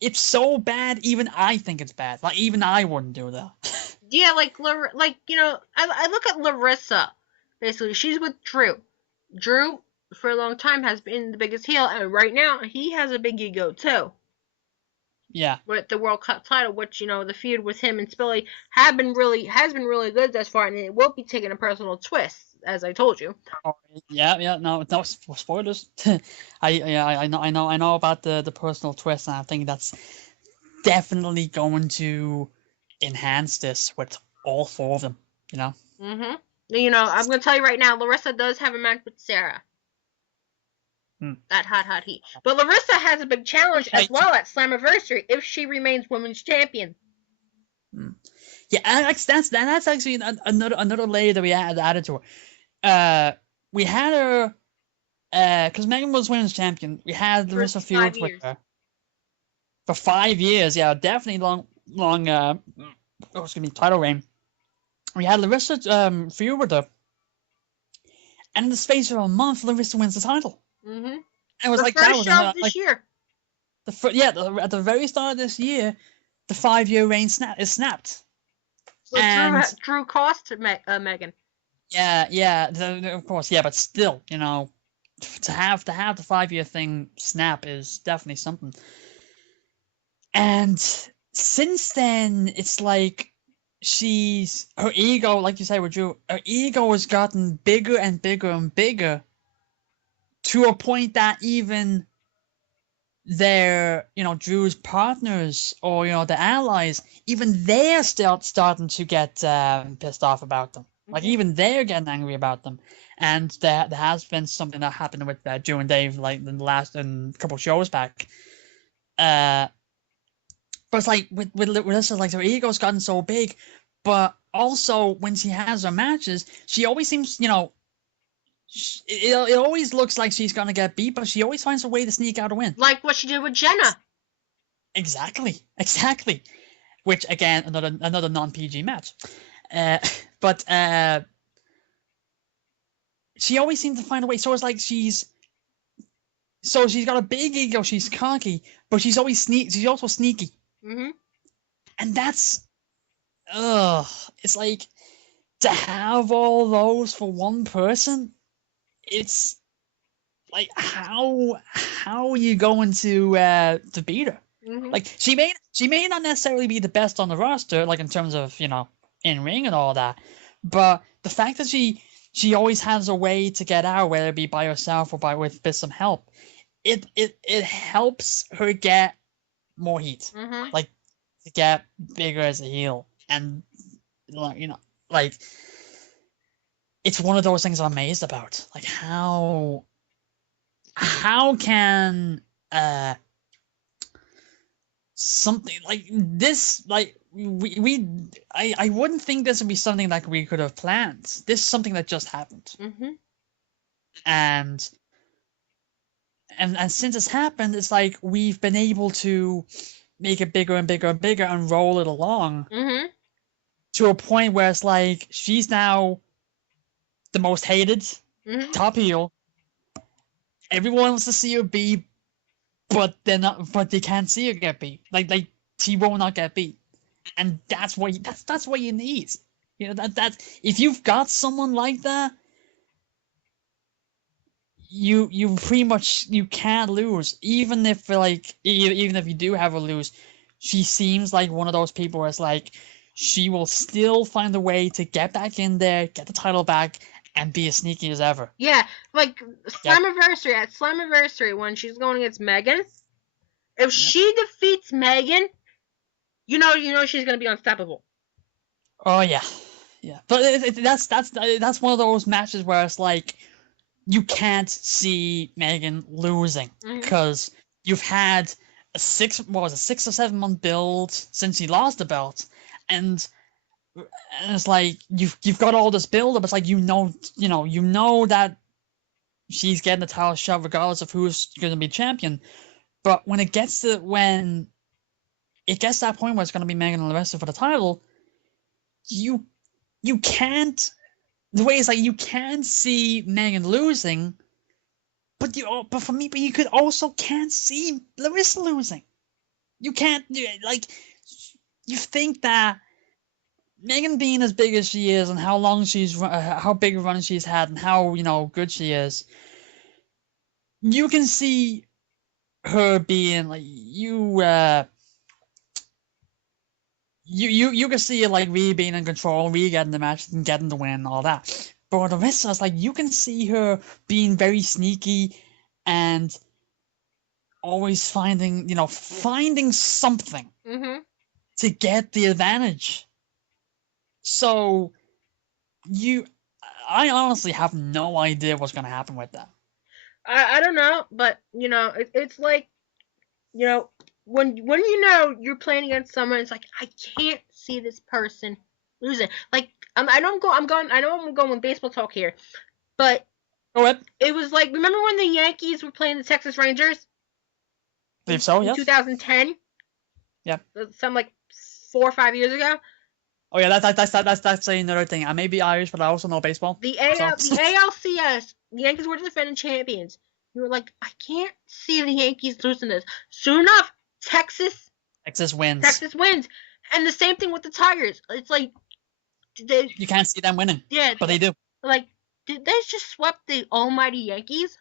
it's so bad. Even I think it's bad. Like even I wouldn't do that. Yeah, like I look at Larissa. Basically, she's with Drew. Drew, for a long time, has been the biggest heel, and right now he has a big ego too. Yeah. With the World Cup title, which the feud with him and Spilly has been really good thus far, and it will be taking a personal twist, as I told you. Oh, yeah. No, spoilers. I know about the personal twist, and I think that's definitely going to enhance this with all four of them. I'm gonna tell you right now, Larissa does have a match with Sarah. That hot heat. But Larissa has a big challenge as well at Slammiversary if she remains women's champion. Yeah, that's actually another layer that we added to her. We had her because Meagan was women's champion. We had Larissa feud with her for 5 years. Yeah, definitely long title reign. We had Larissa feud with her, and in the space of a month, Larissa wins the title. Mm-hmm. It was the like first that was show of this year. At the very start of this year, the 5-year reign snapped. So Drew cost Meagan. Yeah, of course, yeah, but still, to have the 5-year thing snap is definitely something. And since then, it's like her ego, like you say with Drew, her ego has gotten bigger and bigger and bigger to a point that even their, Drew's partners or, the allies, even they're still starting to get pissed off about them. Like, even they're getting angry about them. And there has been something that happened with Drew and Dave, like, in the last couple shows back. But it's like, with Larissa, like, her ego's gotten so big, but also, when she has her matches, she always seems, it always looks like she's gonna get beat, but she always finds a way to sneak out a win. Like what she did with Jenna. Exactly. Which, again, another non-PG match. But she always seems to find a way. So it's like she's got a big ego. She's cocky, but she's also sneaky. Mm-hmm. And that's, it's like, to have all those for one person, it's like, how are you going to beat her? Mm-hmm. Like, she may not necessarily be the best on the roster, like, in terms of, in ring and all that, but the fact that she always has a way to get out, whether it be by herself or with some help, it helps her get more heat. Mm-hmm. Like, to get bigger as a heel. And, like, it's one of those things I'm amazed about. Like, how can something like this, like, I wouldn't think this would be something like we could have planned. This is something that just happened. Mm-hmm. And since it's happened, it's like we've been able to make it bigger and bigger and bigger and roll it along to a point where it's like she's now the most hated top heel. Everyone wants to see her beat, but they can't see her get beat. Like she will not get beat, and that's what you need. That if you've got someone like that, you pretty much you can't lose. Even if you do have her lose, she seems like one of those people where it's like she will still find a way to get back in there, get the title back, and be as sneaky as ever. Yeah, like Slammiversary, at Slammiversary when she's going against Meagan, if she defeats Meagan, you know she's gonna be unstoppable. Oh yeah. But that's one of those matches where it's like you can't see Meagan losing because you've had a 6 or 7 month build since she lost the belt, and it's like you've got all this build up. It's like you know that she's getting the title shot regardless of who's going to be champion. But when it gets to that point where it's going to be Meagan and Larissa for the title, you can't. The way it's like you can see Meagan losing, but you could also can't see Larissa losing. You can't, like, you think that Megan being as big as she is, and how long how big a run she's had, and how good she is, you can see her being like you can see it like Rhea being in control, Rhea getting the match and getting the win, and all that. But with Larissa, it's like you can see her being very sneaky and always finding something Mm-hmm. to get the advantage. So I honestly have no idea what's gonna happen with that. I don't know, but it's like, when you're playing against someone, it's like, I can't see this person losing. Like, I know I'm going with baseball talk here, but Go ahead. it was like, remember when the Yankees were playing the Texas Rangers? I believe so, in yes. 2010. Yeah. Some like 4 or 5 years ago. Oh yeah, that's another thing. I may be Irish, but I also know baseball. The ALCS, the Yankees were the defending champions. You were like, I can't see the Yankees losing this. Soon enough, Texas wins. And the same thing with the Tigers. It's like, you can't see them winning. Yeah, but they do. Like, did they just sweep the almighty Yankees?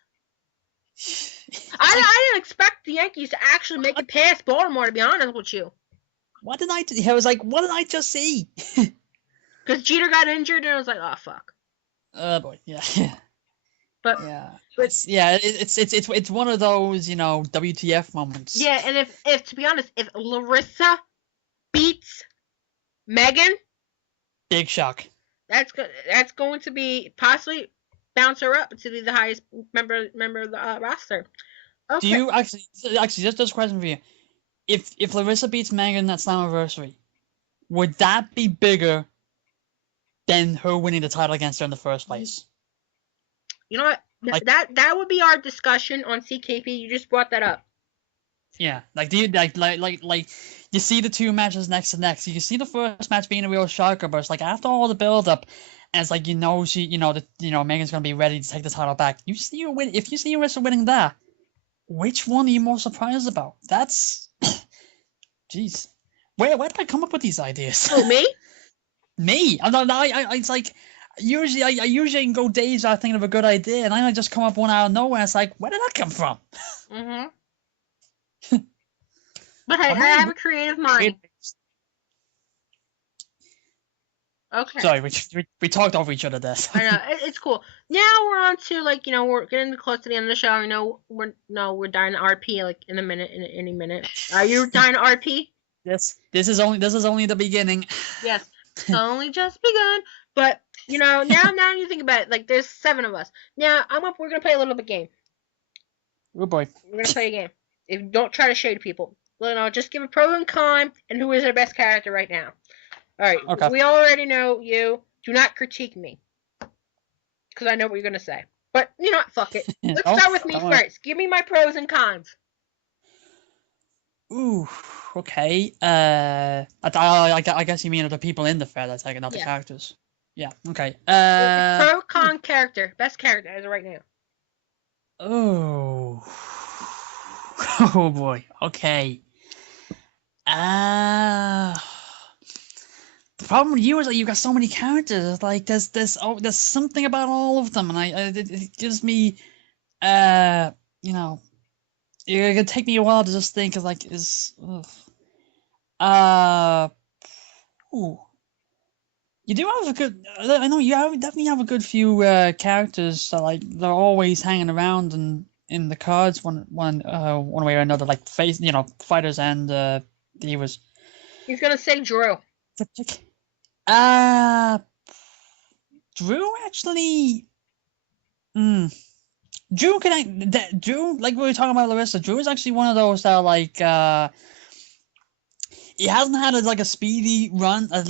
I didn't expect the Yankees to actually make it past Baltimore, to be honest with you. What did I do? I was like, what did I just see? Because Jeter got injured, and I was like, oh fuck. Oh boy, yeah. But it's one of those WTF moments. Yeah, and if to be honest, if Larissa beats Meagan, big shock. That's going to be possibly bounce her up to be the highest member of the roster. Okay. Do you actually just a question for you? If Larissa beats Meagan at Slammiversary, would that be bigger than her winning the title against her in the first place? You know what? That would be our discussion on CKP. You just brought that up. Yeah, like do you like you see the two matches next to next. You can see the first match being a real shocker, but it's like after all the build up, and it's like Megan's gonna be ready to take the title back. You see her win. If you see Larissa winning that, which one are you more surprised about? That's jeez. Where did I come up with these ideas? Oh, me? Me? It's like usually I usually can go days without thinking of a good idea, and I just come up one out of nowhere. It's like, where did that come from? Mm-hmm. But I have a creative mind. Okay. Sorry, we talked over each other there. I know, it's cool. Now we're on to we're getting close to the end of the show. I know we're dying to RP in a minute, in any minute. Are you dying to RP? This is only the beginning. Yes, it's only just begun. But now you think about it, there's 7 of us. Now we're gonna play a little bit game. Oh boy. We're gonna play a game. If don't try to shade people. Just give a pro and con and who is their best character right now. Alright, okay. We already know you. Do not critique me. Because I know what you're going to say. But, fuck it. Let's start with me first. Give me my pros and cons. Ooh, okay. I guess you mean the people in the Fed, not the characters. Yeah, okay. Pro, con, character. Best character as of right now. Oh. Oh boy, okay. The problem with you is that you've got so many characters. It's like there's something about all of them, and it gives me it's gonna take me a while to just think of you do have a good. I know you definitely have a good few characters that they're always hanging around and in the cards one way or another, fighters and divas. He's gonna say Drew. Drew actually. Drew like we were talking about Larissa. Drew is actually one of those that he hasn't had a speedy run as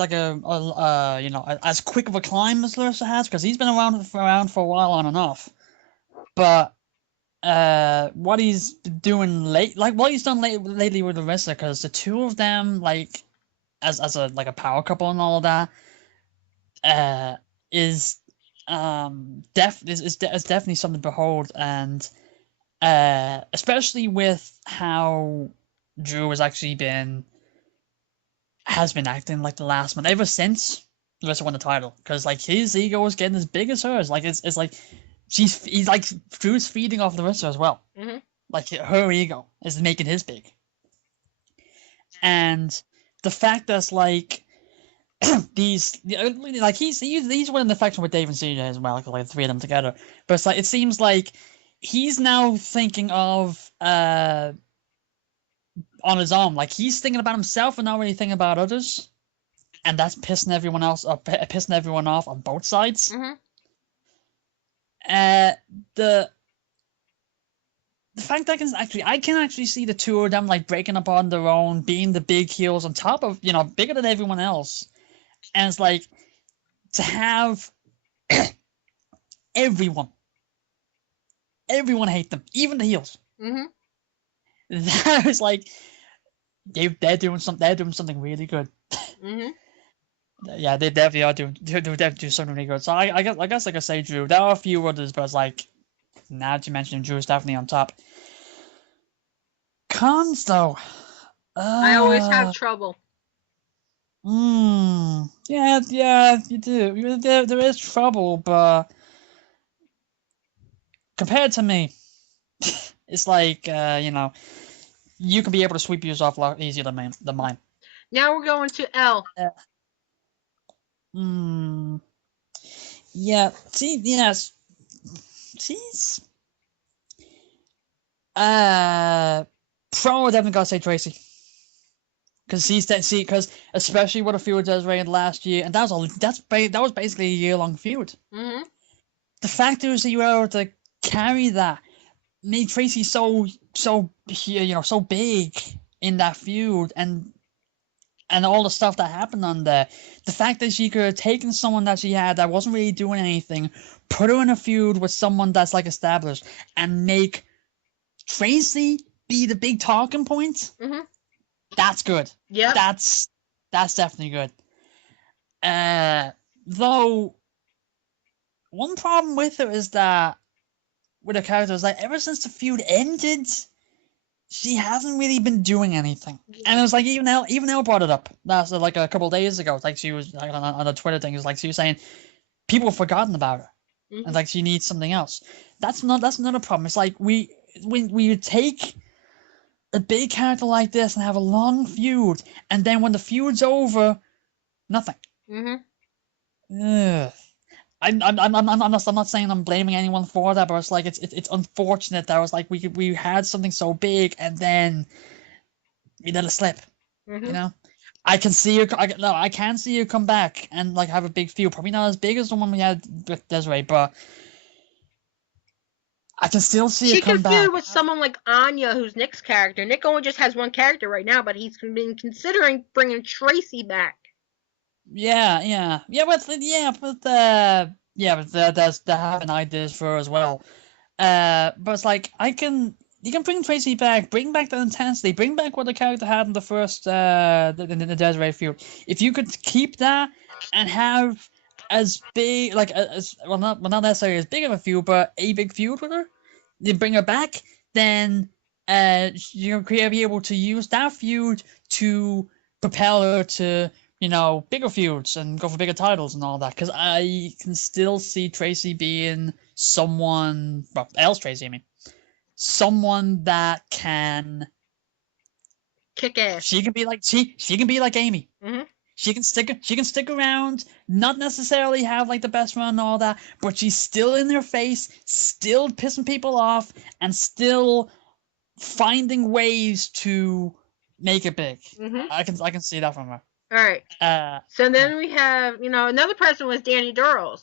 as quick of a climb as Larissa has, because he's been around for a while on and off. But what he's doing what he's done lately with Larissa, because the two of them as a power couple and all of that is definitely something to behold, and especially with how Drew has actually been has been acting like the last month ever since the rest won the title, because like his ego is getting as big as hers. Like it's like he's like Drew's feeding off the rest as well. Mm-hmm. Like her ego is making his big, and the fact that's like these like he's winning the faction with Dave and CJ as well, like the three of them together. But it's like it seems like he's now thinking of on his own. Like he's thinking about himself and not really thinking about others, and that's pissing everyone else or pissing everyone off on both sides. Mm-hmm. The fact that I can actually see the two of them like breaking up on their own, being the big heels on top of, bigger than everyone else. And it's like to have everyone hate them, even the heels. Mm-hmm. That is like they're doing something really good. Mm-hmm. Yeah, they definitely are doing something really good. So I guess like I say, Drew, there are a few others, but it's like now that you mention him, Drew is definitely on top. Cons though, I always have trouble. Yeah, you do. There is trouble, but compared to me, it's like you can be able to sweep yours off a lot easier than mine. Now we're going to L. Yeah. See, yes. She's Pro definitely gotta say Tracy. Because especially what a feud Desiree last year, and that was basically a year-long feud. Mm-hmm. The fact is that you were able to carry that made Tracy so big in that feud, and all the stuff that happened on there. The fact that she could have taken someone that she had that wasn't really doing anything, put her in a feud with someone that's like established, and make Tracy be the big talking point. Mm-hmm. That's good. Yeah. That's definitely good. Though one problem with it is that with her character is like ever since the feud ended, she hasn't really been doing anything. And it was like even Elle brought it up last like a couple of days ago. It's like she was like on the Twitter thing. It was like she was saying people have forgotten about her. Mm-hmm. And like she needs something else. That's another problem. It's like when we take a big character like this and have a long feud, and then when the feud's over, nothing. Mm-hmm. Ugh. I'm not saying I'm blaming anyone for that, but it's like it's unfortunate that it was like we had something so big and then we let it slip. Mm-hmm. I can see her. I can see her come back and like have a big feud. Probably not as big as the one we had with Desiree, but I can still see her come back. She can feud with someone like Anya, who's Nick's character. Nick only just has one character right now, but he's been considering bringing Tracy back. Yeah, but there's having ideas for her as well. But it's like you can bring Tracy back, bring back the intensity, bring back what the character had in the first the Desiree feud. If you could keep that and have as big not necessarily as big of a feud, but a big feud with her, you bring her back, then you're be able to use that feud to propel her to bigger feuds and go for bigger titles and all that. Because I can still see Tracy being someone, else Tracy, I mean, someone that can kick ass. She can be like Amy. Mm-hmm. She can stick around, not necessarily have like the best run and all that, but she's still in their face, still pissing people off, and still finding ways to make it big. Mm-hmm. I can see that from her. All right. So then we have, another person was Danny Durrells.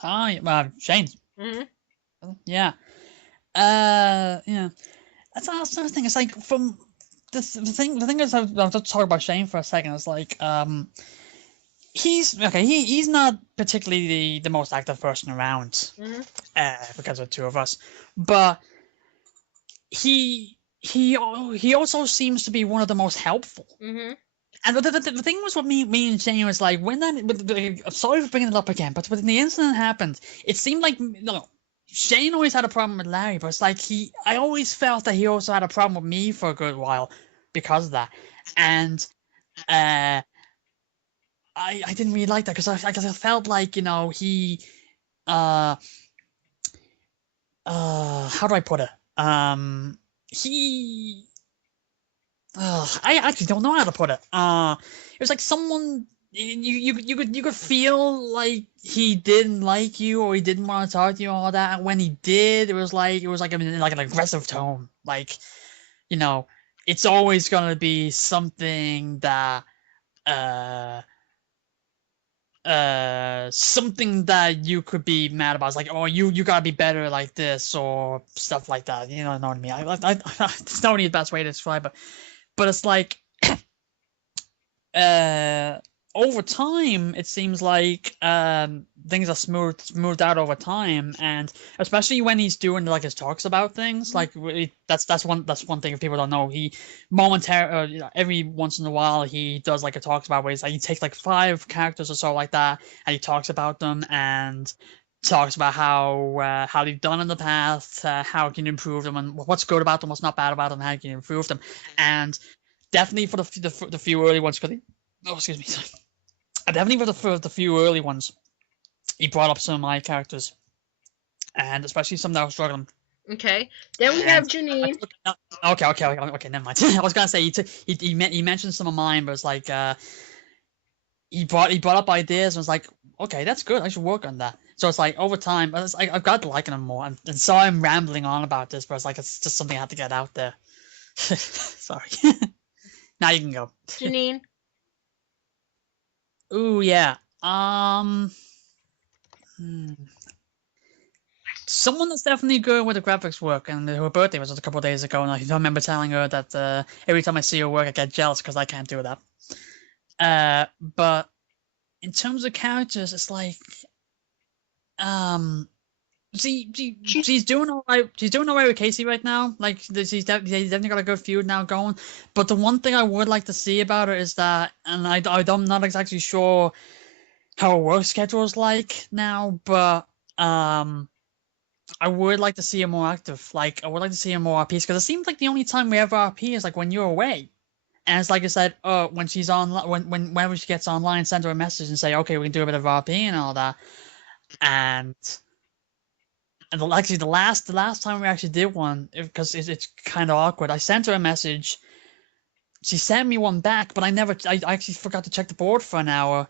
Shane. Mm-hmm. Yeah. That's also the thing. It's like from the thing is, I'll just talk about Shane for a second. It's like he's not particularly the most active person around. Mm-hmm. Because of the two of us, but he also seems to be one of the most helpful. Mm-hmm. And the thing was with me and Shane was like when sorry for bringing it up again, but when the incident happened, it seemed like Shane always had a problem with Larry, but it's like I always felt that he also had a problem with me for a good while because of that. And I didn't really like that because I felt like, you know, he how do I put it? He I actually don't know how to put it. It was like someone you could feel like he didn't like you or he didn't want to talk to you and all that. And when he did, it was like an aggressive tone. Like, you know, it's always gonna be something that uh something that you could be mad about. It's like, oh, you gotta be better like this or stuff like that. You know what I mean? It's not really the best way to describe it, but it's like uh over time it seems like things are smoothed out over time, and especially when he's doing like his talks about things, like that's one thing if people don't know. He momentarily, you know, every once in a while he does like a talks about where he's like, he takes like 5 characters or so like that, and he talks about them and talks about how they've done in the past, how he can improve them, and what's good about them, what's not bad about them, how he can improve them. And definitely for the few early ones, because oh, excuse me, definitely for the few early ones, he brought up some of my characters, and especially some that were struggling. Okay. Then we have Janine. Okay, never mind. I was gonna say he mentioned some of mine, but it's like he brought up ideas and was like, okay, that's good. I should work on that. So it's like over time, it's like I've got to liking him more. And so I'm rambling on about this, but it's like it's just something I had to get out there. Sorry. Now you can go. Janine. Ooh, yeah. Someone that's definitely good with the graphics work, and her birthday was just a couple of days ago, and I remember telling her that every time I see her work, I get jealous because I can't do that. But in terms of characters, it's like, she's doing all right. She's doing all right with Casey right now. Like, he's definitely got a good feud now going. But the one thing I would like to see about her is that, and I'm not exactly sure how her work schedule is like now, but I would like to see her more active. Like, I would like to see her more RPs, because it seems like the only time we ever RP is like when you're away. And it's like I said, when she's on, whenever she gets online, send her a message and say, okay, we can do a bit of RP and all that. And actually, the last time we actually did one, because it's kind of awkward, I sent her a message. She sent me one back, but I actually forgot to check the board for an hour,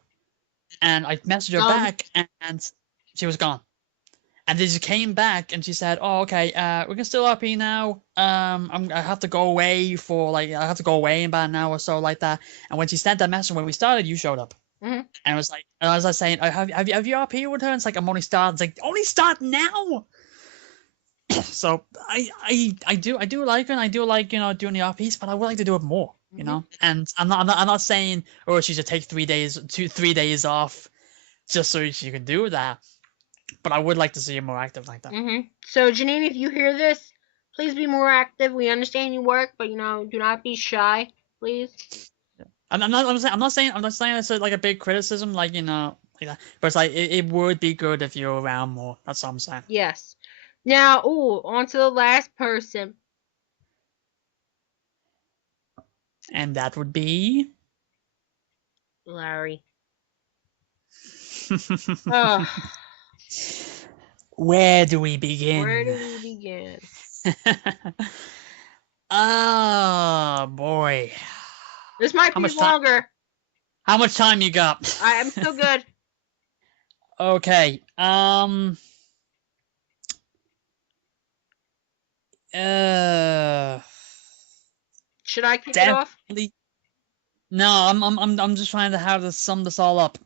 and I messaged her back, and she was gone. And then she came back and she said, "Oh, okay, we can still RP now. I have to go away in about an hour or so, like that." And when she sent that message when we started, you showed up. Mm-hmm. And I was like, and as I was saying, have you RP with her? And it's like, I'm only starting. It's like, only start now. So I do like her, and I do like, you know, doing the RPs, but I would like to do it more, you know. And I'm not saying, oh, she should take 3 days off just so she can do that. But I would like to see her more active like that. So Janine, if you hear this, please be more active. We understand you work, but, you know, do not be shy, please. I'm not saying it's like a big criticism, like, you know, like that. But it's like it would be good if you're around more. That's all I'm saying. Yes. Now, on to the last person. And that would be Larry. Where do we begin? Oh boy. This might be longer. How much time you got? I'm still good. Okay. Should I kick it off? No, I'm just trying to how to sum this all up.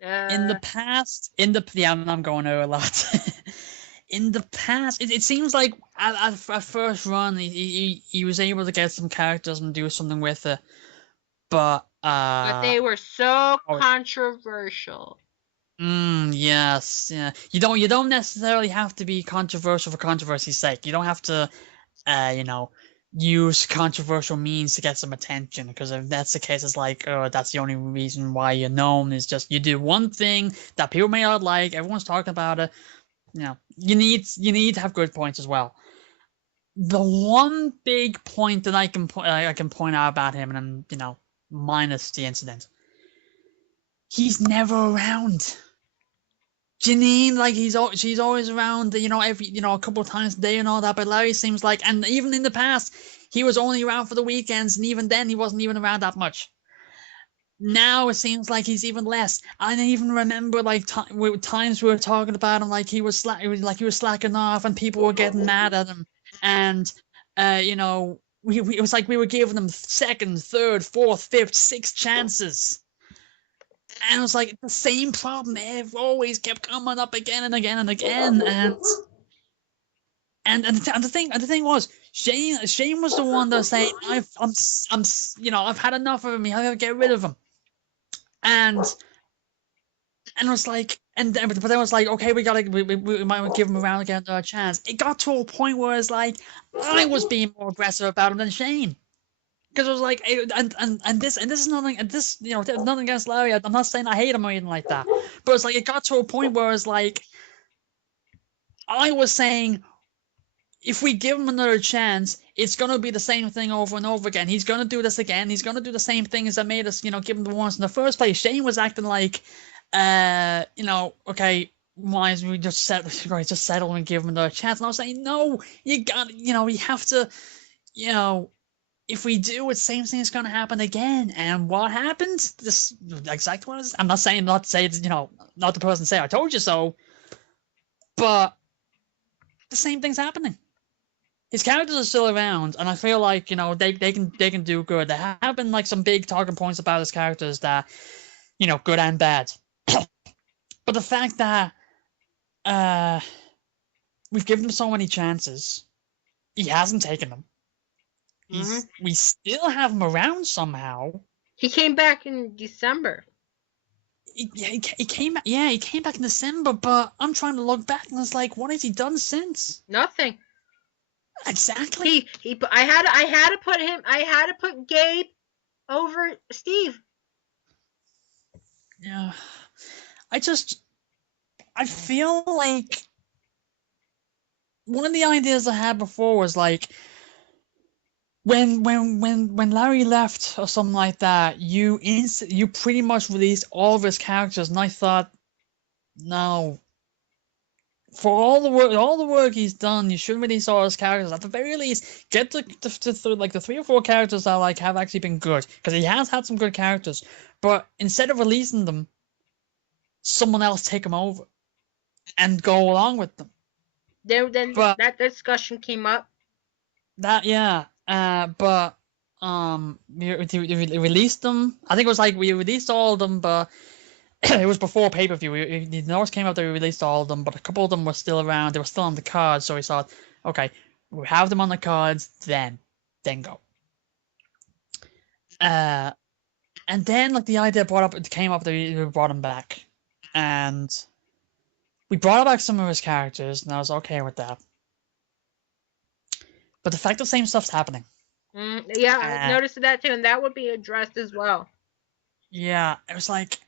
In the past, I'm going over a lot. In the past, it seems like at first run, he was able to get some characters and do something with it, but they were so controversial. Yes, yeah. You don't necessarily have to be controversial for controversy's sake. You don't have to, you know, use controversial means to get some attention, because if that's the case, it's like, oh, that's the only reason why you're known, is just you do one thing that people may not like, everyone's talking about it. You know, you need to have good points as well. the one big point that I can point out about him, and minus the incident, he's never around. Janine, like she's always around, every a couple of times a day and all that. But Larry seems like, and even in the past, he was only around for the weekends, and even then, he wasn't even around that much. Now it seems like he's even less. I even remember like times we were talking about him, like he was slacking off, and people were getting mad at him, and it was like we were giving him second, third, fourth, fifth, sixth chances. And it was like the same problem. It always kept coming up again and again and again. And the thing was, Shane was the one that was saying, I've had enough of him. I gotta get rid of him. And it was like, but then it was like, okay, we might give him a round again, a chance. It got to a point where it's like I was being more aggressive about him than Shane. Because it was like, and this is nothing, and this, nothing against Larry. I'm not saying I hate him or anything like that. But it's like, it got to a point where it's like, I was saying, if we give him another chance, it's going to be the same thing over and over again. He's going to do this again. He's going to do the same things that made us, give him the warrants in the first place. Shane was acting like, okay, why don't we just settle and give him another chance? And I was saying, no, you got, you have to, if we do, it's the same thing is going to happen again. And what happened? This exactly what it is. I'm not saying not to say, not the person say I told you so, but the same thing's happening. His characters are still around, and I feel like they can do good. There have been like some big talking points about his characters that good and bad. But the fact that we've given him so many chances, he hasn't taken them. We still have him around somehow. He came back in December. He came back in December, but I'm trying to look back and it's like, what has he done since? Nothing. Exactly. I had to put Gabe over Steve. Yeah. I feel like one of the ideas I had before was like, when Larry left or something like that, you pretty much released all of his characters, and I thought, no. For all the work he's done, you should release all his characters. At the very least, get the 3 or 4 characters that have actually been good, because he has had some good characters. But instead of releasing them, someone else take them over and go along with them. That discussion came up. But we released them. I think it was like we released all of them, but it was before pay-per-view. The notice came out that we released all of them, but a couple of them were still around. They were still on the cards, so we thought, okay, we have them on the cards, then go. And then the idea came up that we brought him back, and we brought back some of his characters, and I was okay with that. But the fact the same stuff's happening. I noticed that too, and that would be addressed as well. Yeah, it was like,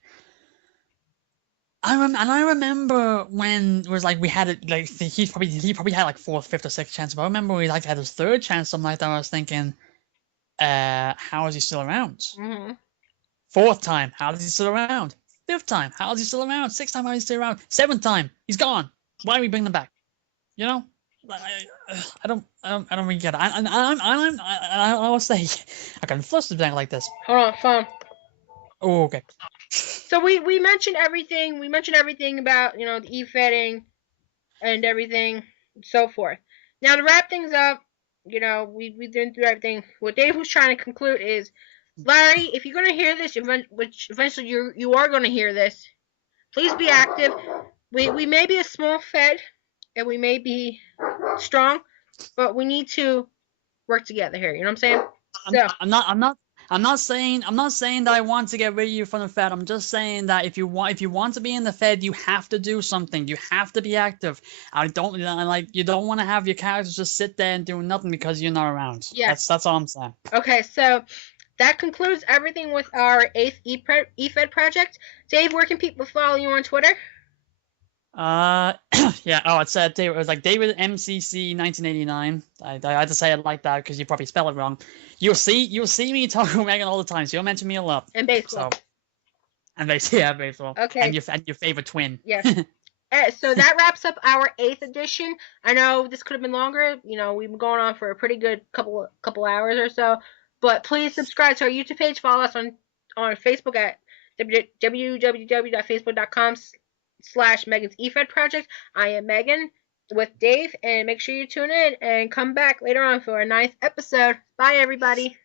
I remember when it was like we had it, like he probably had like 4th, 5th, or 6th chance. But I remember we had his 3rd chance, something like that. I was thinking, how is he still around? 4th time, how is he still around? 5th time, how is he still around? 6th time, how is he still around? 7th time, he's gone. Why do we bring them back? I don't really get it. I will say, I can flush the blank like this. Hold on, phone. Oh, okay. So we mentioned everything. We mentioned everything about the e-fetting and everything, and so forth. Now to wrap things up, we didn't do everything. What Dave was trying to conclude is, Larry, if you're gonna hear this, which eventually you are gonna hear this, please be active. We may be a small Fed, and we may be strong, but we need to work together here. You know what I'm saying? I'm not saying that I want to get rid of you from the Fed. I'm just saying that if you want to be in the Fed, you have to do something. You have to be active. You don't want to have your characters just sit there and do nothing because you're not around. Yeah. That's all I'm saying. Okay, so that concludes everything with our 8th Efed Project. Dave, where can people follow you on Twitter? Yeah. Oh, it said it was like David MCC 1989. I had to say it like that because you probably spell it wrong. You'll see me talk with Megan all the time. So you'll mention me a lot. And baseball. So, and baseball. Okay. And your favorite twin. Yes. So that wraps up our 8th edition. I know this could have been longer. You know, we've been going on for a pretty good couple hours or so. But please subscribe to our YouTube page. Follow us on Facebook at www.facebook.com/Megan's Efed Project. I am Megan with Dave, and make sure you tune in and come back later on for our 9th episode. Bye, everybody.